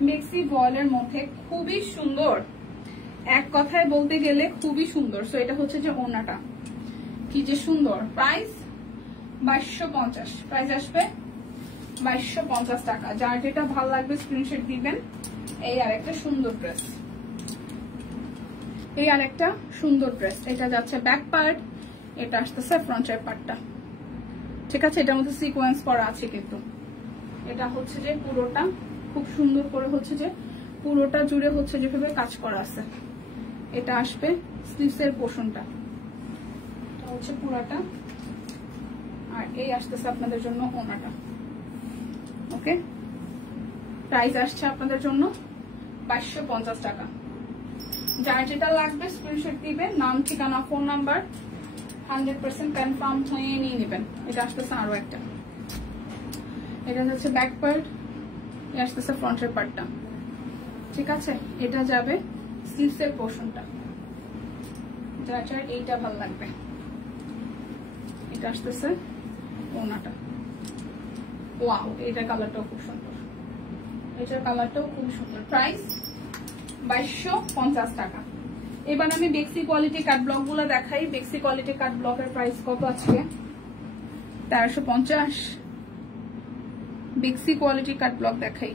মেক্সি বয়েলের মধ্যে, খুবই সুন্দর। এক কথায় বলতে গেলে খুবই সুন্দর। সো এটা হচ্ছে যে ওড়নাটা, কি যে সুন্দর। প্রাইস 2250, প্রাইস আসবে 2250 টাকা। যার যেটা ভালো লাগবে স্ক্রিনশট দিবেন। এই আরেকটা সুন্দর ড্রেস, এই আরেকটা সুন্দর ড্রেস। এটা যাচ্ছে ব্যাক পার্ট, এটা আসতেছে ফ্রন্টের পার্টটা, ঠিক আছে। এটার মধ্যে সিকোয়েন্স করা আছে, কিন্তু এটা হচ্ছে যে পুরোটা খুব সুন্দর করে হচ্ছে যে পুরোটা জুড়ে হচ্ছে যেভাবে কাজ করা আছে। এটা আসবে স্লিভসের পোর্শনটা, এটা হচ্ছে পুরোটা। আর এই আসতেছে আপনাদের জন্য ওড়নাটা। ওকে, প্রাইস আসছে আপনাদের জন্য 2250 টাকা। যার যেটা লাগবে স্ক্রিনশট দিবেন, নাম, ঠিকানা, ফোন নাম্বার 100% কনফার্ম হয়ে নিয়ে নেবেন। এটা আসতেছে আরো একটা, এটা হচ্ছে ব্যাক পার্ট, এটা আসতেছে ফ্রন্টের পার্টটা, ঠিক আছে। এটা যাবে স্লিভসের পোর্শনটা। যার যার এইটা ভালো লাগবে, এটা আসতেছে ওড়নাটা। ওয়াও, এইটার কালারটাও খুব সুন্দর, এটার কালারটাও খুব সুন্দর। প্রাইস 2250 টাকা। এবার আমি বেক্সি কোয়ালিটি কাট ব্লক গুলো দেখাই। বেক্সি কোয়ালিটি কাট ব্লকের প্রাইস কত আজকে? 1350। বেক্সি কোয়ালিটি কাট ব্লক দেখাই,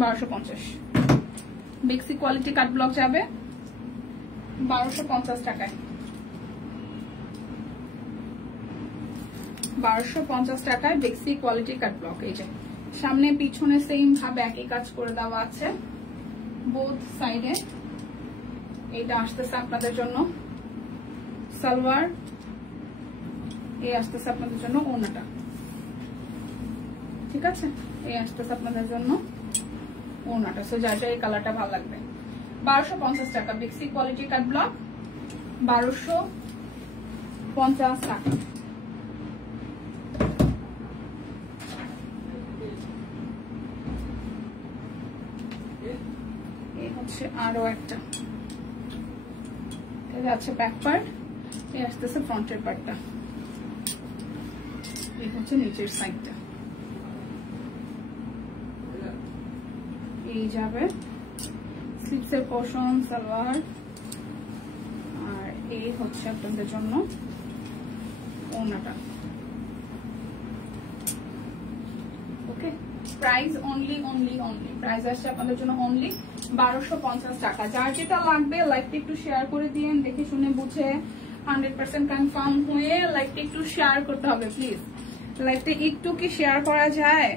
$1250। বেক্সি কোয়ালিটি কাট ব্লক যাবে 1250 টাকায়। 1250 টাকায় বেক্সি কোয়ালিটি কাট ব্লক। এই যে সামনে পিছনে সেম ভাবে একই কাজ করে দেওয়া আছে বোথ সাইডে। এইটা আসতেছে আপনাদের জন্য সালোয়ার, এই আসতেছে আপনাদের জন্য ওড়নাটা, ঠিক আছে। এই আসতেছে আপনাদের জন্য ওড়নাটা। সো যার যার এই কালারটা ভালো লাগবে। 1250 টাকা বেক্সি কোয়ালিটি কাট ব্লক, 1250 টাকা। হচ্ছে আরো একটা, এটা আছে ব্যাক পার্ট, এই আসতেছে ফ্রন্টের পার্টটা, এই হচ্ছে নিচের সাইডটা। এই যাবে স্লিপসের পোর্শন, সালোয়ার, আর এই হচ্ছে আপনাদের জন্য ওড়নাটা। ওকে, প্রাইস অনলি প্রাইস আসছে আপনাদের জন্য অনলি 1250 টাকা। যার যেটা লাগবে লাইকটা একটু শেয়ার করে দিন, দেখে শুনে বুঝে 100% কনফার্ম হয়ে লাইকটা একটু শেয়ার করতে হবে প্লিজ। লাইকটা একটু কি শেয়ার করা যায়?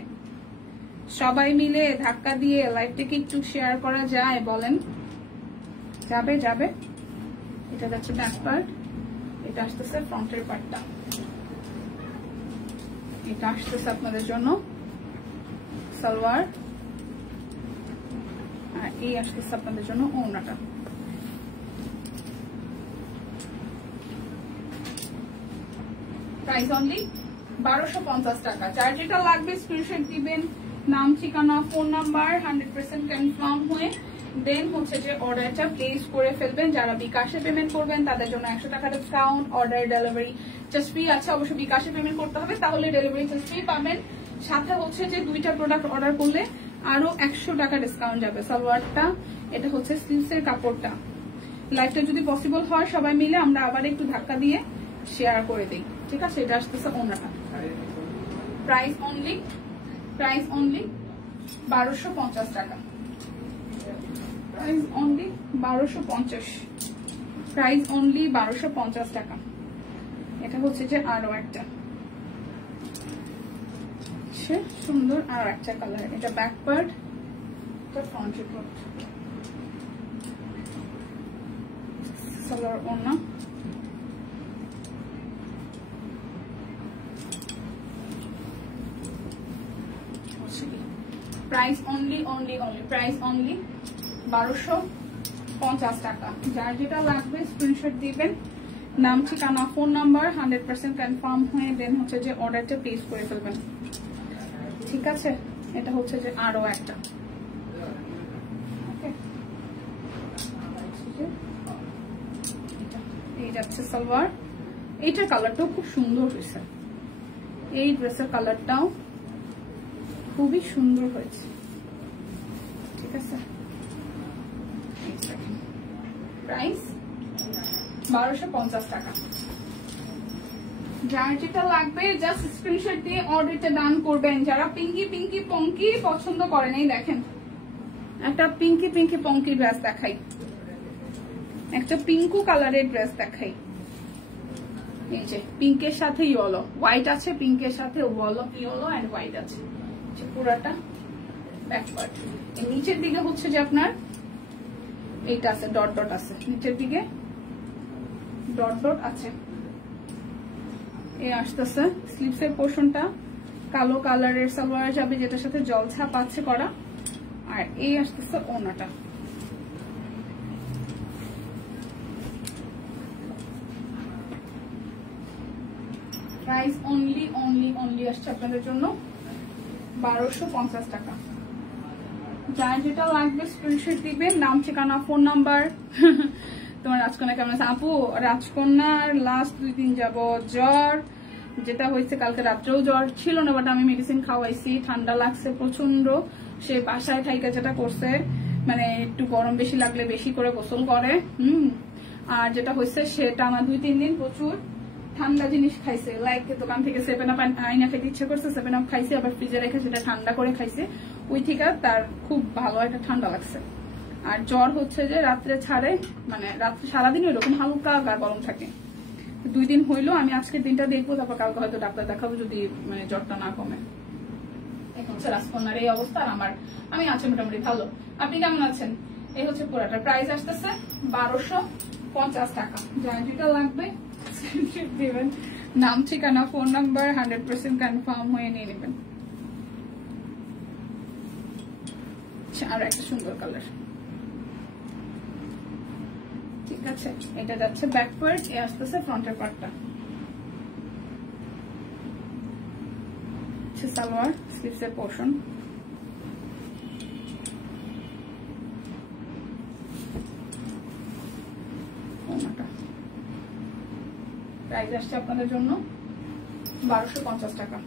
সবাই মিলে ধাক্কা দিয়ে লাইভটাকে একটু শেয়ার করা যায় বলেন? যাবে? এটা যাচ্ছে ব্যাক পার্ট, এটা আসতেছে ফ্রন্টের পার্টটা, এটা আসতেছে আপনাদের জন্য সালোয়ার, আর এই আসতেছে আপনাদের জন্য ওড়নাটা। প্রাইস অনলি 1250 টাকা। যার যেটা লাগবে স্ক্রিনশট দিবেন, নাম, ঠিকানা, ফোন নাম্বার 100% কনফার্ম হয়ে দেন হচ্ছে যে অর্ডারটা প্লেস করে ফেলবেন। যারা বিকাশে পেমেন্ট করবেন তাদের জন্য 100 টাকা discount, order delivery charge free আছে, অবশ্যই বিকাশে পেমেন্ট করতে হবে, তাহলে ডেলিভারি চার্জ ফ্রি পাবেন। সাথে হচ্ছে যে 2টা প্রোডাক্ট অর্ডার করলে আরো 100 টাকা ডিসকাউন্ট যাবে। সালোয়ারটা, এটা হচ্ছে স্লিভসের কাপড়টা। লাইভটা যদি পসিবল হয় সবাই মিলে আমরা আবার একটু ধাক্কা দিয়ে শেয়ার করে দিই, ঠিক আছে? এটা আসতেছে ওড়নাটা। প্রাইস অনলি 1250 টাকা। প্রাইস অনলি 1250 টাকা। এটা হচ্ছে যে আরো একটা সুন্দর আর একটা কালার, এটা ব্যাক পার্ট, এটা ফ্রন্টের পার্ট, সালোয়ার, ওড়না। প্রাইস অনলি প্রাইস অনলি 1250 টাকা। যার যেটা লাগবে স্ক্রিনশট দিবেন, নাম, ঠিকানা, ফোন নাম্বার 100% কনফার্ম হয়ে দেন হচ্ছে যে অর্ডারটা প্লেস করে ফেলবেন, ঠিক আছে? এটা হচ্ছে যে আরো একটা, এই যাচ্ছে সালোয়ার। এইটার কালারটাও খুব সুন্দর হয়েছে, এই ড্রেসের কালারটাও খুবই সুন্দর হয়েছে, ঠিক আছে? প্রাইস 1250 টাকা। যার যেটা লাগবে জাস্ট স্ক্রিনশট দিয়ে অর্ডারটা ডান করবেন। যারা পিঙ্কি পঙ্কি পছন্দ করেন, এই দেখেন একটা পিঙ্কি পঙ্কি ড্রেস দেখাই, একটা পিঙ্কু কালারের ড্রেস দেখাই। এই যে পিঙ্কের সাথে ইয়েলো, হোয়াইট আছে, পিঙ্কের সাথে ইয়েলো এন্ড হোয়াইট আছে, পুরাটা ব্যাক পার্ট। নিচের দিকে হচ্ছে যে আপনার এইটা আছে, ডট ডট আছে, নিচের দিকে ডট ডট আছে। এই আসতেছে স্লিভসের পোর্শনটা কালো কালারের সালোয়ার যাবে, যেটার সাথে জলছাপ আছে করা, আর এই আসতেছে ওড়নাটা। প্রাইস অনলি আসছে আপনাদের জন্য 1250 টাকা। যার যেটা লাগবে স্ক্রিনশট দিবেন, নাম, ঠিকানা, ফোন নাম্বার। তোমার রাজকন্যা কেমন আছে? আপু, রাজকন্যার লাস্ট 2 দিন যাব জ্বর, যেটা হয়েছে কালকে রাত্রেও জ্বর ছিল না, বাট আমি মেডিসিন খাওয়াইছি, ঠান্ডা লাগছে প্রচন্ড। সে বাসায় থাইকা যেটা করছে, মানে একটু গরম বেশি লাগলে বেশি করে গোসল করে, আর যেটা হয়েছে সেটা আমার 2-3 দিন প্রচুর ঠান্ডা জিনিস খাইছে, লাইক দোকান থেকে 7 আপ আইনা খেতে ইচ্ছে করছে, 7 আপ খাইছে, আবার ফ্রিজে রেখে সেটা ঠান্ডা করে খাইছে, ওই থেকে তার খুব ভালো একটা ঠান্ডা লাগছে। আর জ্বর হচ্ছে যে রাত্রে ছাড়ে, মানে রাত্রে সারাদিন ওইরকম হালকা গা গরম থাকে। 2 দিন হইলো, আমি আজকের দিনটা দেখবো, তারপর কালকে হয়তো ডাক্তার দেখাবো যদি মানে জ্বরটা না কমে। এখন হচ্ছে রাজকন্যার এই অবস্থা, আর আমি আছি মোটামুটি ভালো। আপনি কেমন আছেন? এই হচ্ছে পুরাটা প্রাইস আসতেছে 1250 টাকা। যার যেটা লাগবে দিবেন, নাম, ঠিকানা, ফোন নাম্বার 100% কনফার্ম হয়ে নিয়ে নেবেন। আর একটা সুন্দর কালার, ঠিক আছে? এটা যাচ্ছে ব্যাক পার্ট, এ আসতেছে ফ্রন্টের পার্টটা, সালোয়ার, স্লিভসের পোর্শন। প্রাইস আসছে আপনাদের জন্য 1250 টাকা।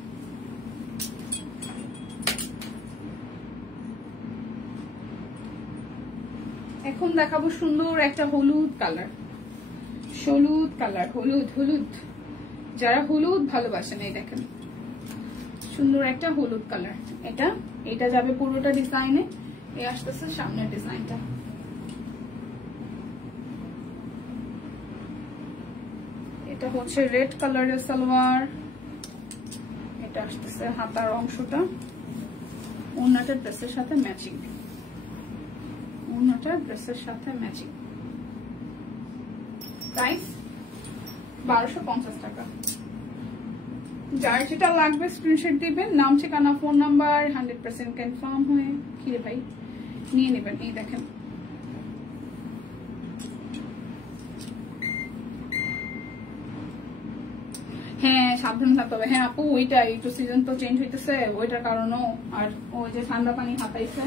এখন দেখাবো সুন্দর একটা হলুদ কালার, হলুদ কালার, হলুদ হলুদ, যারা হলুদ ভালোবাসেন এই দেখেন সুন্দর একটা হলুদ কালার। এটা যাবে পুরোটা ডিজাইনে। এই আসতেছে সামনের ডিজাইনটা। এটা হচ্ছে রেড কালারের সালোয়ার। এটা আসতেছে হাতার অংশটা, ওড়নাটা ড্রেসের সাথে ম্যাচিং, ওড়নাটা ড্রেসের সাথে ম্যাচিং। প্রাইস 1250 টাকা। যার যেটা লাগবে স্ক্রিনশট দিবেন, নাম ঠিকানা ফোন নাম্বার 100% কনফার্ম হয়ে কিরে ভাই নিয়ে নেবেন। এই দেখেন হ্যাঁ সাবধান থাকতে হবে। হ্যাঁ আপু ওইটাই একটু সিজন তো চেঞ্জ হইতেছে, ওইটার কারণও, আর ওই যে ঠান্ডা পানি হাতাইছে।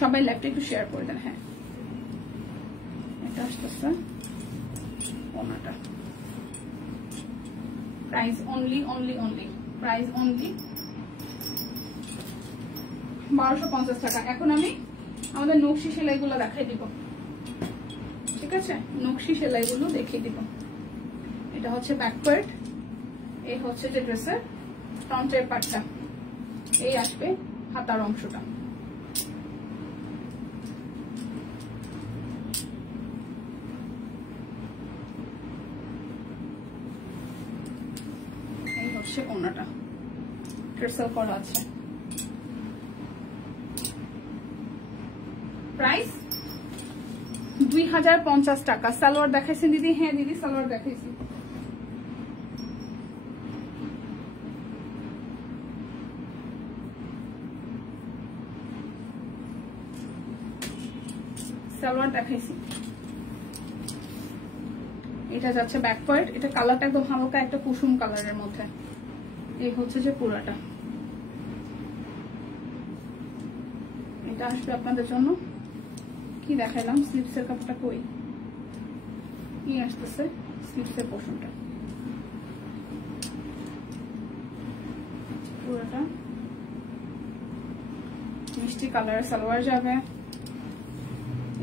সবাই লাইভটা একটু শেয়ার করে দেন। হ্যাঁ এটা আসতেছে ওনাটা। প্রাইস অনলি প্রাইস অনলি 1250 টাকা। এখন আমি আমাদের নকশি সেলাইগুলো দেখাই দিব, ঠিক আছে? নকশি সেলাইগুলো দেখিয়ে দিব। এটা হচ্ছে ব্যাক পার্ট, এই হচ্ছে যে ড্রেসের ফ্রন্টের পার্টটা, এই আসবে হাতার অংশটা। এই হচ্ছে ওনাটা ট্রেসেল করা আছে। প্রাইস 2050 টাকা। সালোয়ার দেখাইছেন দিদি? হ্যাঁ দিদি সালোয়ার দেখাইছি। সালোয়ার দেখাইছি। এটা যাচ্ছে ব্যাক পার্ট। এটা কালারটা একদম হালকা একটা কুসুম কালারের মধ্যে। এই হচ্ছে যে পুরাটা। এটা আসবে আপনাদের জন্য। কি দেখাইলাম? স্লিপসের কাপড়টা কই? কি আসতেছে স্লিপসের পোর্শনটা পুরোটা মিষ্টি কালারের সালোয়ার যাবে।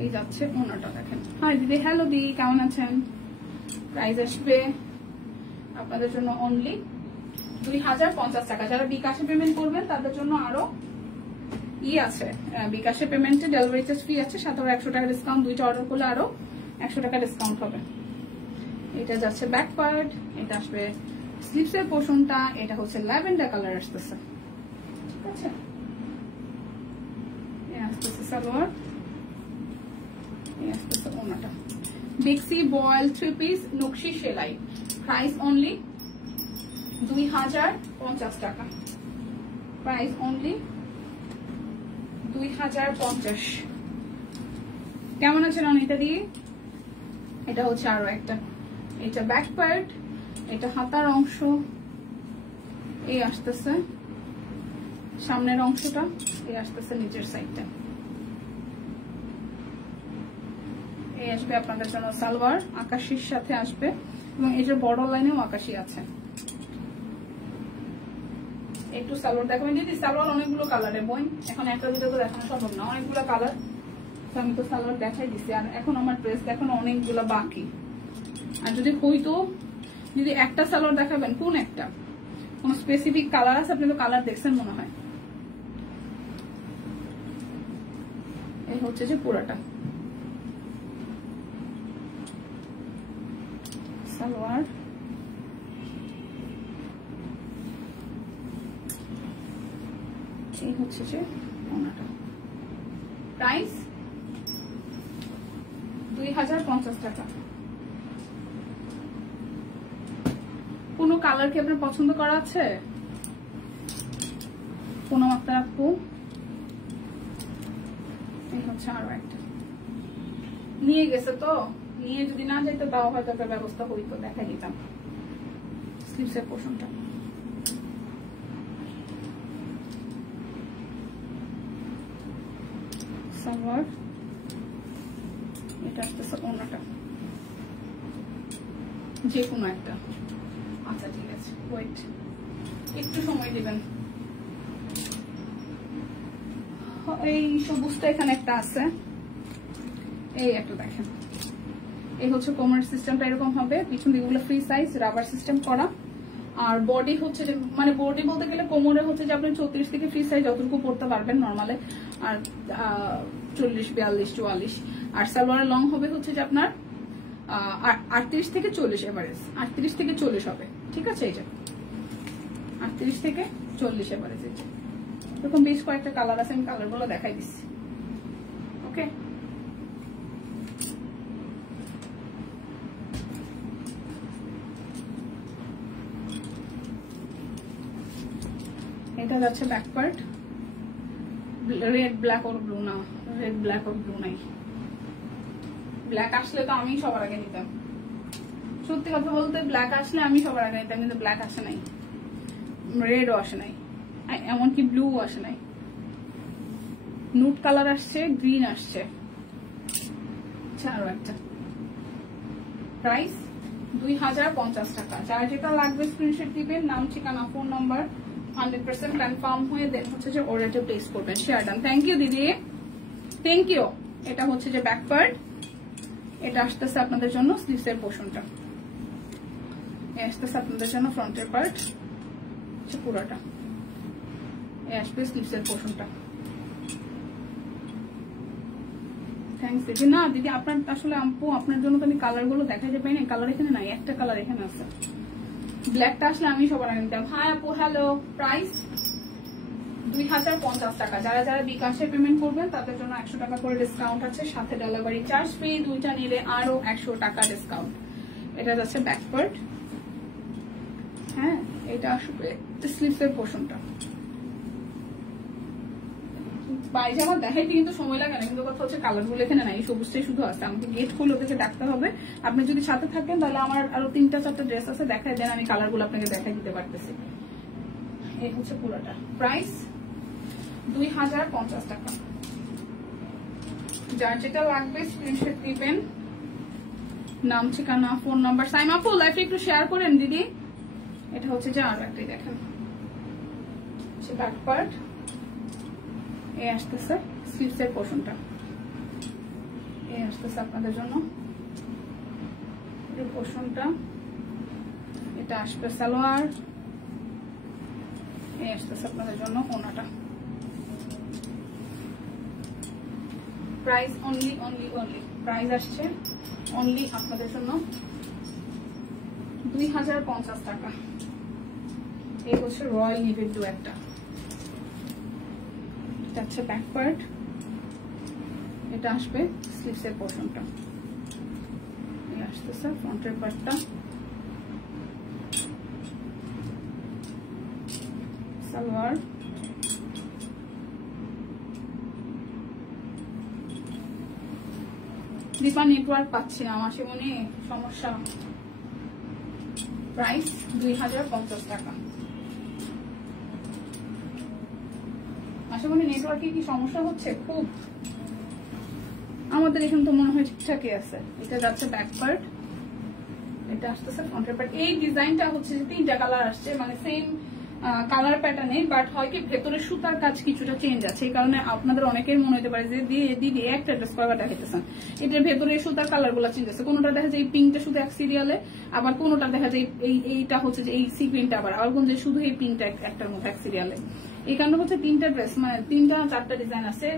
এই যাচ্ছে ওনাটা দেখেন। হাই দিদি, হ্যালো দি, কেমন আছেন? প্রাইস আসবে আপনাদের জন্য অনলি 2050 টাকা। যারা বিকাশে পেমেন্ট করবেন তাদের জন্য আরো আছে, বিকাশে পেমেন্টে ডেলিভারি চার্জ ফ্রি আছে, সাথে 100 টাকা ডিসকাউন্ট। দুইটা অর্ডার করলে আরো 100 টাকা ডিসকাউন্ট হবে। এটা যাচ্ছে ব্যাক পার্ট, এটা আসবে স্লিপসের পোর্শনটা। এটা হচ্ছে ল্যাভেন্ডার কালার আসতেছে, ঠিক আছে? এই আসতেছে সালোয়ার, এই আসতেছে ওনাটা। বেক্সি বয়েল 3 পিস নকশি সেলাই। প্রাইস অনলি 2050 টাকা। Price only 2050। কেমন আছেন অনিতা দি? এটা হচ্ছে আরো একটা, এটা ব্যাক পার্ট, এটা হাতার অংশ, এই আসতেছে সামনের অংশটা, এই আসতেছে নিচের সাইডটা। এই আসবে আপনাদের জন্য সালোয়ার, আকাশির সাথে আসবে, এবং এটার বর্ডার লাইনেও আকাশি আছে। একটু সালোয়ার দেখাবেন দিদি? সালোয়ার অনেকগুলো কালারের বই, এখন একটা দুটো তো দেখানো সম্ভব না, অনেকগুলো কালার। আমি তো সালোয়ার দেখাই দিছি, আর এখন আমার ড্রেস দেখানো অনেকগুলো বাকি। আর যদি হইতো, যদি একটা সালোয়ার দেখাবেন, কোন একটা? কোন স্পেসিফিক কালার আছে? আপনি তো কালার দেখছেন মনে হয়। এই হচ্ছে যে পুরাটা সালোয়ার। এই হচ্ছে যে ওনাটা। প্রাইস 2050 টাকা। কোন কালার কি আপনার পছন্দ করা আছে? কোন একটা আপু? এই হচ্ছে আরো একটা। নিয়ে গেছে তো, নিয়ে যদি না যাইতো তাও হয়তো একটা ব্যবস্থা হইতো, দেখাই দিতাম স্লিপসের পোর্শনটা। সালোয়ার, এটা আসতেছে ওড়নাটা, যে কোনো একটা। আচ্ছা ঠিক আছে, ওয়েট, একটু সময় দিবেন। এই সবুজটা এখানে একটা আছে, এই একটা দেখেন, এই হচ্ছে কোমর সিস্টেমটা এরকম হবে, পিছন দিকগুলো ফ্রি সাইজ রাবার সিস্টেম করা। আর বডি হচ্ছে যে, মানে বডি বলতে গেলে কোমরে হচ্ছে যে আপনি 34 থেকে ফ্রি সাইজ যতটুকু পড়তে পারবেন নর্মালে, আর 40, 42, 44। আর সালোয়ারের লং হবে হচ্ছে যে আপনার 38 থেকে 40 এভারেজ, 38 থেকে 40 হবে, ঠিক আছে? এই যে 38 থেকে 40 এভারেজ। এই যে এরকম বেশ কয়েকটা কালার আছে, আমি কালারগুলো দেখাই দিচ্ছি। ওকে, এটা যাচ্ছে ব্যাক পার্ট, রেড ব্ল্যাক ওর ব্লু না, রেড ব্ল্যাক ওর ব্লু নাই। ব্ল্যাক আসলে তো আমি সবার আগে নিতাম, সত্যি কথা বলতে ব্ল্যাক আসলে আমি সবার আগে নিতাম, কিন্তু ব্ল্যাক আসে নাই, রেডও আসে নাই, এমনকি ব্লু আসে নাই। নুট কালার আসছে, গ্রিন আসছে। আচ্ছা, আরো একটা। প্রাইস 2050 টাকা। যার যেটা লাগবে স্ক্রিনশট দিবেন, নাম, ঠিকানা, ফোন নাম্বার 100% কনফার্ম হয়ে দেন হচ্ছে যে অর্ডারটা প্লেস করবেন। Share done. থ্যাংক ইউ দিদি, থ্যাংক ইউ। এটা হচ্ছে যে ব্যাক পার্ট, এটা আসতেছে আপনাদের জন্য স্লিভসের পোর্শনটা, আসতেছে আপনাদের জন্য ফ্রন্টের পার্ট, পুরোটা আসবে স্লিভসের পোর্শনটা। থ্যাংকস দিদি। না দিদি, আপনার আসলে আপু আপনার জন্য তো আমি কালার গুলো দেখাইতে পাই না, কালার এখানে নাই, একটা কালার এখানে আছে, ব্ল্যাকটা আসলে আমি সবার আগে নিতাম। হাই আপু, হ্যালো। প্রাইস 2050 টাকা। যারা যারা বিকাশে পেমেন্ট করবেন তাদের জন্য 100 টাকা করে ডিসকাউন্ট আছে, সাথে ডেলিভারি চার্জ ফ্রি, দুইটা নিলে আরো 100 টাকা ডিসকাউন্ট। এটা যাচ্ছে ব্যাক পার্ট, হ্যাঁ, এটা আসবে স্লিভসের পোর্শনটা। পায়জামা দেখাইতে কিন্তু সময় লাগে না, কিন্তু কথা হচ্ছে কালার গুলো এখানে নাই, সবুজটাই শুধু আছে। আমাকে গেট খুলে ওদেরকে ডাকতে হবে। আপনি যদি সাথে থাকেন তাহলে আমার আরো 3-4টা ড্রেস আছে, দেখাই দেন, আমি কালার গুলো আপনাকে দেখাই দিতে পারতেছি। এই হচ্ছে পুরোটা। প্রাইস 2050 টাকা। যার যেটা লাগবে স্ক্রিনশট দিবেন, নাম, ঠিকানা, ফোন নাম্বার। সাইমা আপু লাইভটা একটু শেয়ার করেন দিদি। এটা হচ্ছে যে আরো একটাই দেখেন, ব্যাক পার্ট, এই আসতেছে স্লিভসের পোর্শনটা, এই আসতেছে আপনাদের জন্য এই পোর্শনটা, এটা আসবে সালোয়ার, এই আসতেছে আপনাদের জন্য ওড়নাটা। প্রাইস অনলি প্রাইস আসছে অনলি আপনাদের জন্য 2050 টাকা। এই হচ্ছে রয়্যাল নেভির ব্লু একটা, এটা হচ্ছে ব্যাক পার্ট, এটা আসবে স্লিভসের পোর্শনটা, এই আসতেছে ফ্রন্টের পার্টটা, সালোয়ার, দীপা নেটওয়ার্ক পাচ্ছি না, আমার সেমনি সমস্যা। প্রাইস 2050 টাকা। আশা করি নেটওয়ার্কে কি সমস্যা হচ্ছে খুব, আমাদের এখানে তো মনে হয় ঠিকঠাকই আছে। এটা যাচ্ছে ব্যাক পার্ট, এটা আসতেছে ফ্রন্টের পার্ট। এই ডিজাইনটা হচ্ছে যে 3টা কালার আসছে, মানে সেম কালার প্যাটার্নে, বাট হয় কি ভেতরে সুতার কাজ কিছুটা চেঞ্জ আছে। এই কারণে আপনাদের অনেকের মনে হতে পারে যে দিদি একটা ড্রেস কয়বার দেখাইতেছেন, এটার ভেতরে সুতার কালার গুলো চেঞ্জ আছে। কোনোটা দেখা যায় এই পিঙ্কটা শুধু এক সিরিয়ালে, আবার কোনোটা দেখা যায় এইটা হচ্ছে যে এই সিকুইনটা, আবার কোন যে শুধু এই পিঙ্কটা একটার মধ্যে এক সিরিয়ালে। এই কারণে হচ্ছে 3টা ড্রেস, মানে 3-4টা ডিজাইন আছে,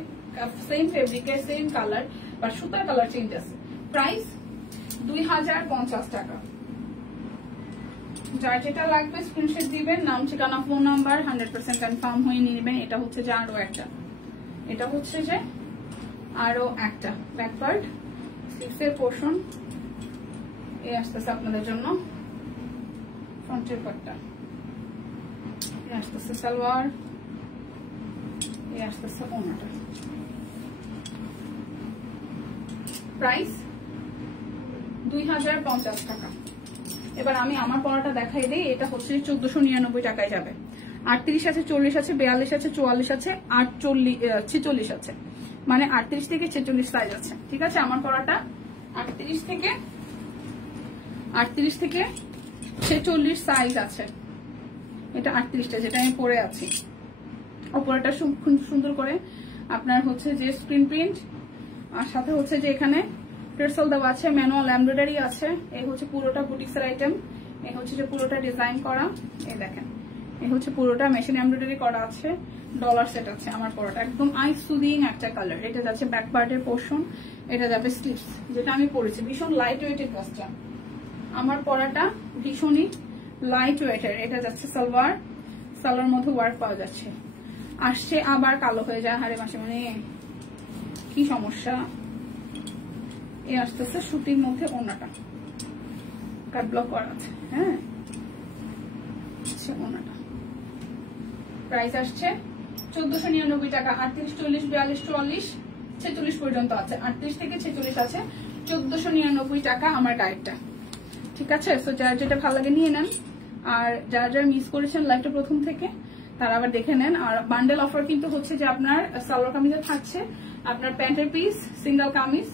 সেম ফেব্রিকের সেম কালার, বাট সুতার কালার চেঞ্জ আছে। প্রাইস 2050 টাকা। যার যেটা লাগবে স্ক্রিনশট দিবেন, নাম, ঠিকানা, ফোন নাম্বার 100% কনফার্ম হয়ে নিয়ে নেবেন। এটা হচ্ছে যে আরো একটা, এটা হচ্ছে যে আরো একটা ব্যাক পার্ট, স্লিভসের পোর্শন, এই আসতেছে আপনাদের জন্য ফ্রন্টের পার্টটা, এই আসতেছে সালোয়ার, এই আসতেছে ওড়নাটা। প্রাইস 2050 টাকা। এবার আমি আমার পড়াটা দেখাই দিই, এটা হচ্ছে 1499 টাকায় যাবে। 38 আছে, 40 আছে, 42 আছে, 44 আছে, 46 আছে, মানে 38 থেকে 46 সাইজ আছে। ঠিক আছে, আমার পরাটা 38 থেকে 46 সাইজ আছে। এটা 38টা যেটা আমি পরে আছি। উপরেটা খুব সুন্দর করে আপনার হচ্ছে যে স্ক্রিন প্রিন্ট, আর সাথে হচ্ছে যে এখানে টেরসেল দেওয়া আছে, ম্যানুয়াল এমব্রয়ডারি আছে। এই হচ্ছে পুরোটা বুটিক্সের আইটেম। এই হচ্ছে যে পুরোটা ডিজাইন করা, এই দেখেন এই হচ্ছে পুরোটা মেশিন এমব্রয়ডারি করা আছে, ডলার সেট আছে। আমার পরাটা একদম আই সুদিং একটা কালার। এটা যাচ্ছে ব্যাক পার্টের পোর্শন, এটা যাবে স্লিভস, যেটা আমি পরেছি। ভীষণ লাইট ওয়েটের কাজটা। আমার পরাটা ভীষণই লাইট ওয়েটের। এটা যাচ্ছে সালোয়ার, সালোয়ার মধ্যে ওয়ার্ক পাওয়া যাচ্ছে। আসছে আবার কালো হয়ে যায়, হারে মাসে, মানে কি সমস্যা। এই আসতেছে সুতির মধ্যে ওনাটা কাট ব্লক করা আছে। হ্যাঁ, ওনাটা প্রাইস আসছে 1499 টাকা। 38, 40, 42, 44, 46 পর্যন্ত আছে। 38 থেকে 46 আছে, 1499 টাকা আমার গাইডটা। ঠিক আছে, সো যার যেটা ভালো লাগে নিয়ে নেন। আর যারা মিস করেছেন লাইভটা প্রথম থেকে তারা আবার দেখে নেন। আর বান্ডেল অফার কিন্তু হচ্ছে যে আপনার সালোয়ার কামিজে থাকছে, আপনার প্যান্টের পিস, সিঙ্গেল কামিজ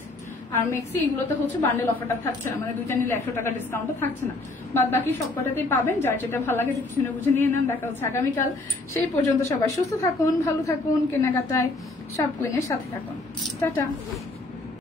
আর মেক্সি, এগুলোতে হচ্ছে বান্ডেল অফারটা থাকছে না, মানে দুইটা নিলে 100 টাকা ডিসকাউন্ট থাকছে না। বাদ বাকি সব কটাতেই পাবেন। যার যেটা ভালো লাগে শুনে বুঝে নিয়ে নেন। দেখা হচ্ছে আগামীকাল। সেই পর্যন্ত সবাই সুস্থ থাকুন, ভালো থাকুন, কেনাকাটায় সব কুইনের সাথে থাকুন। টাটা।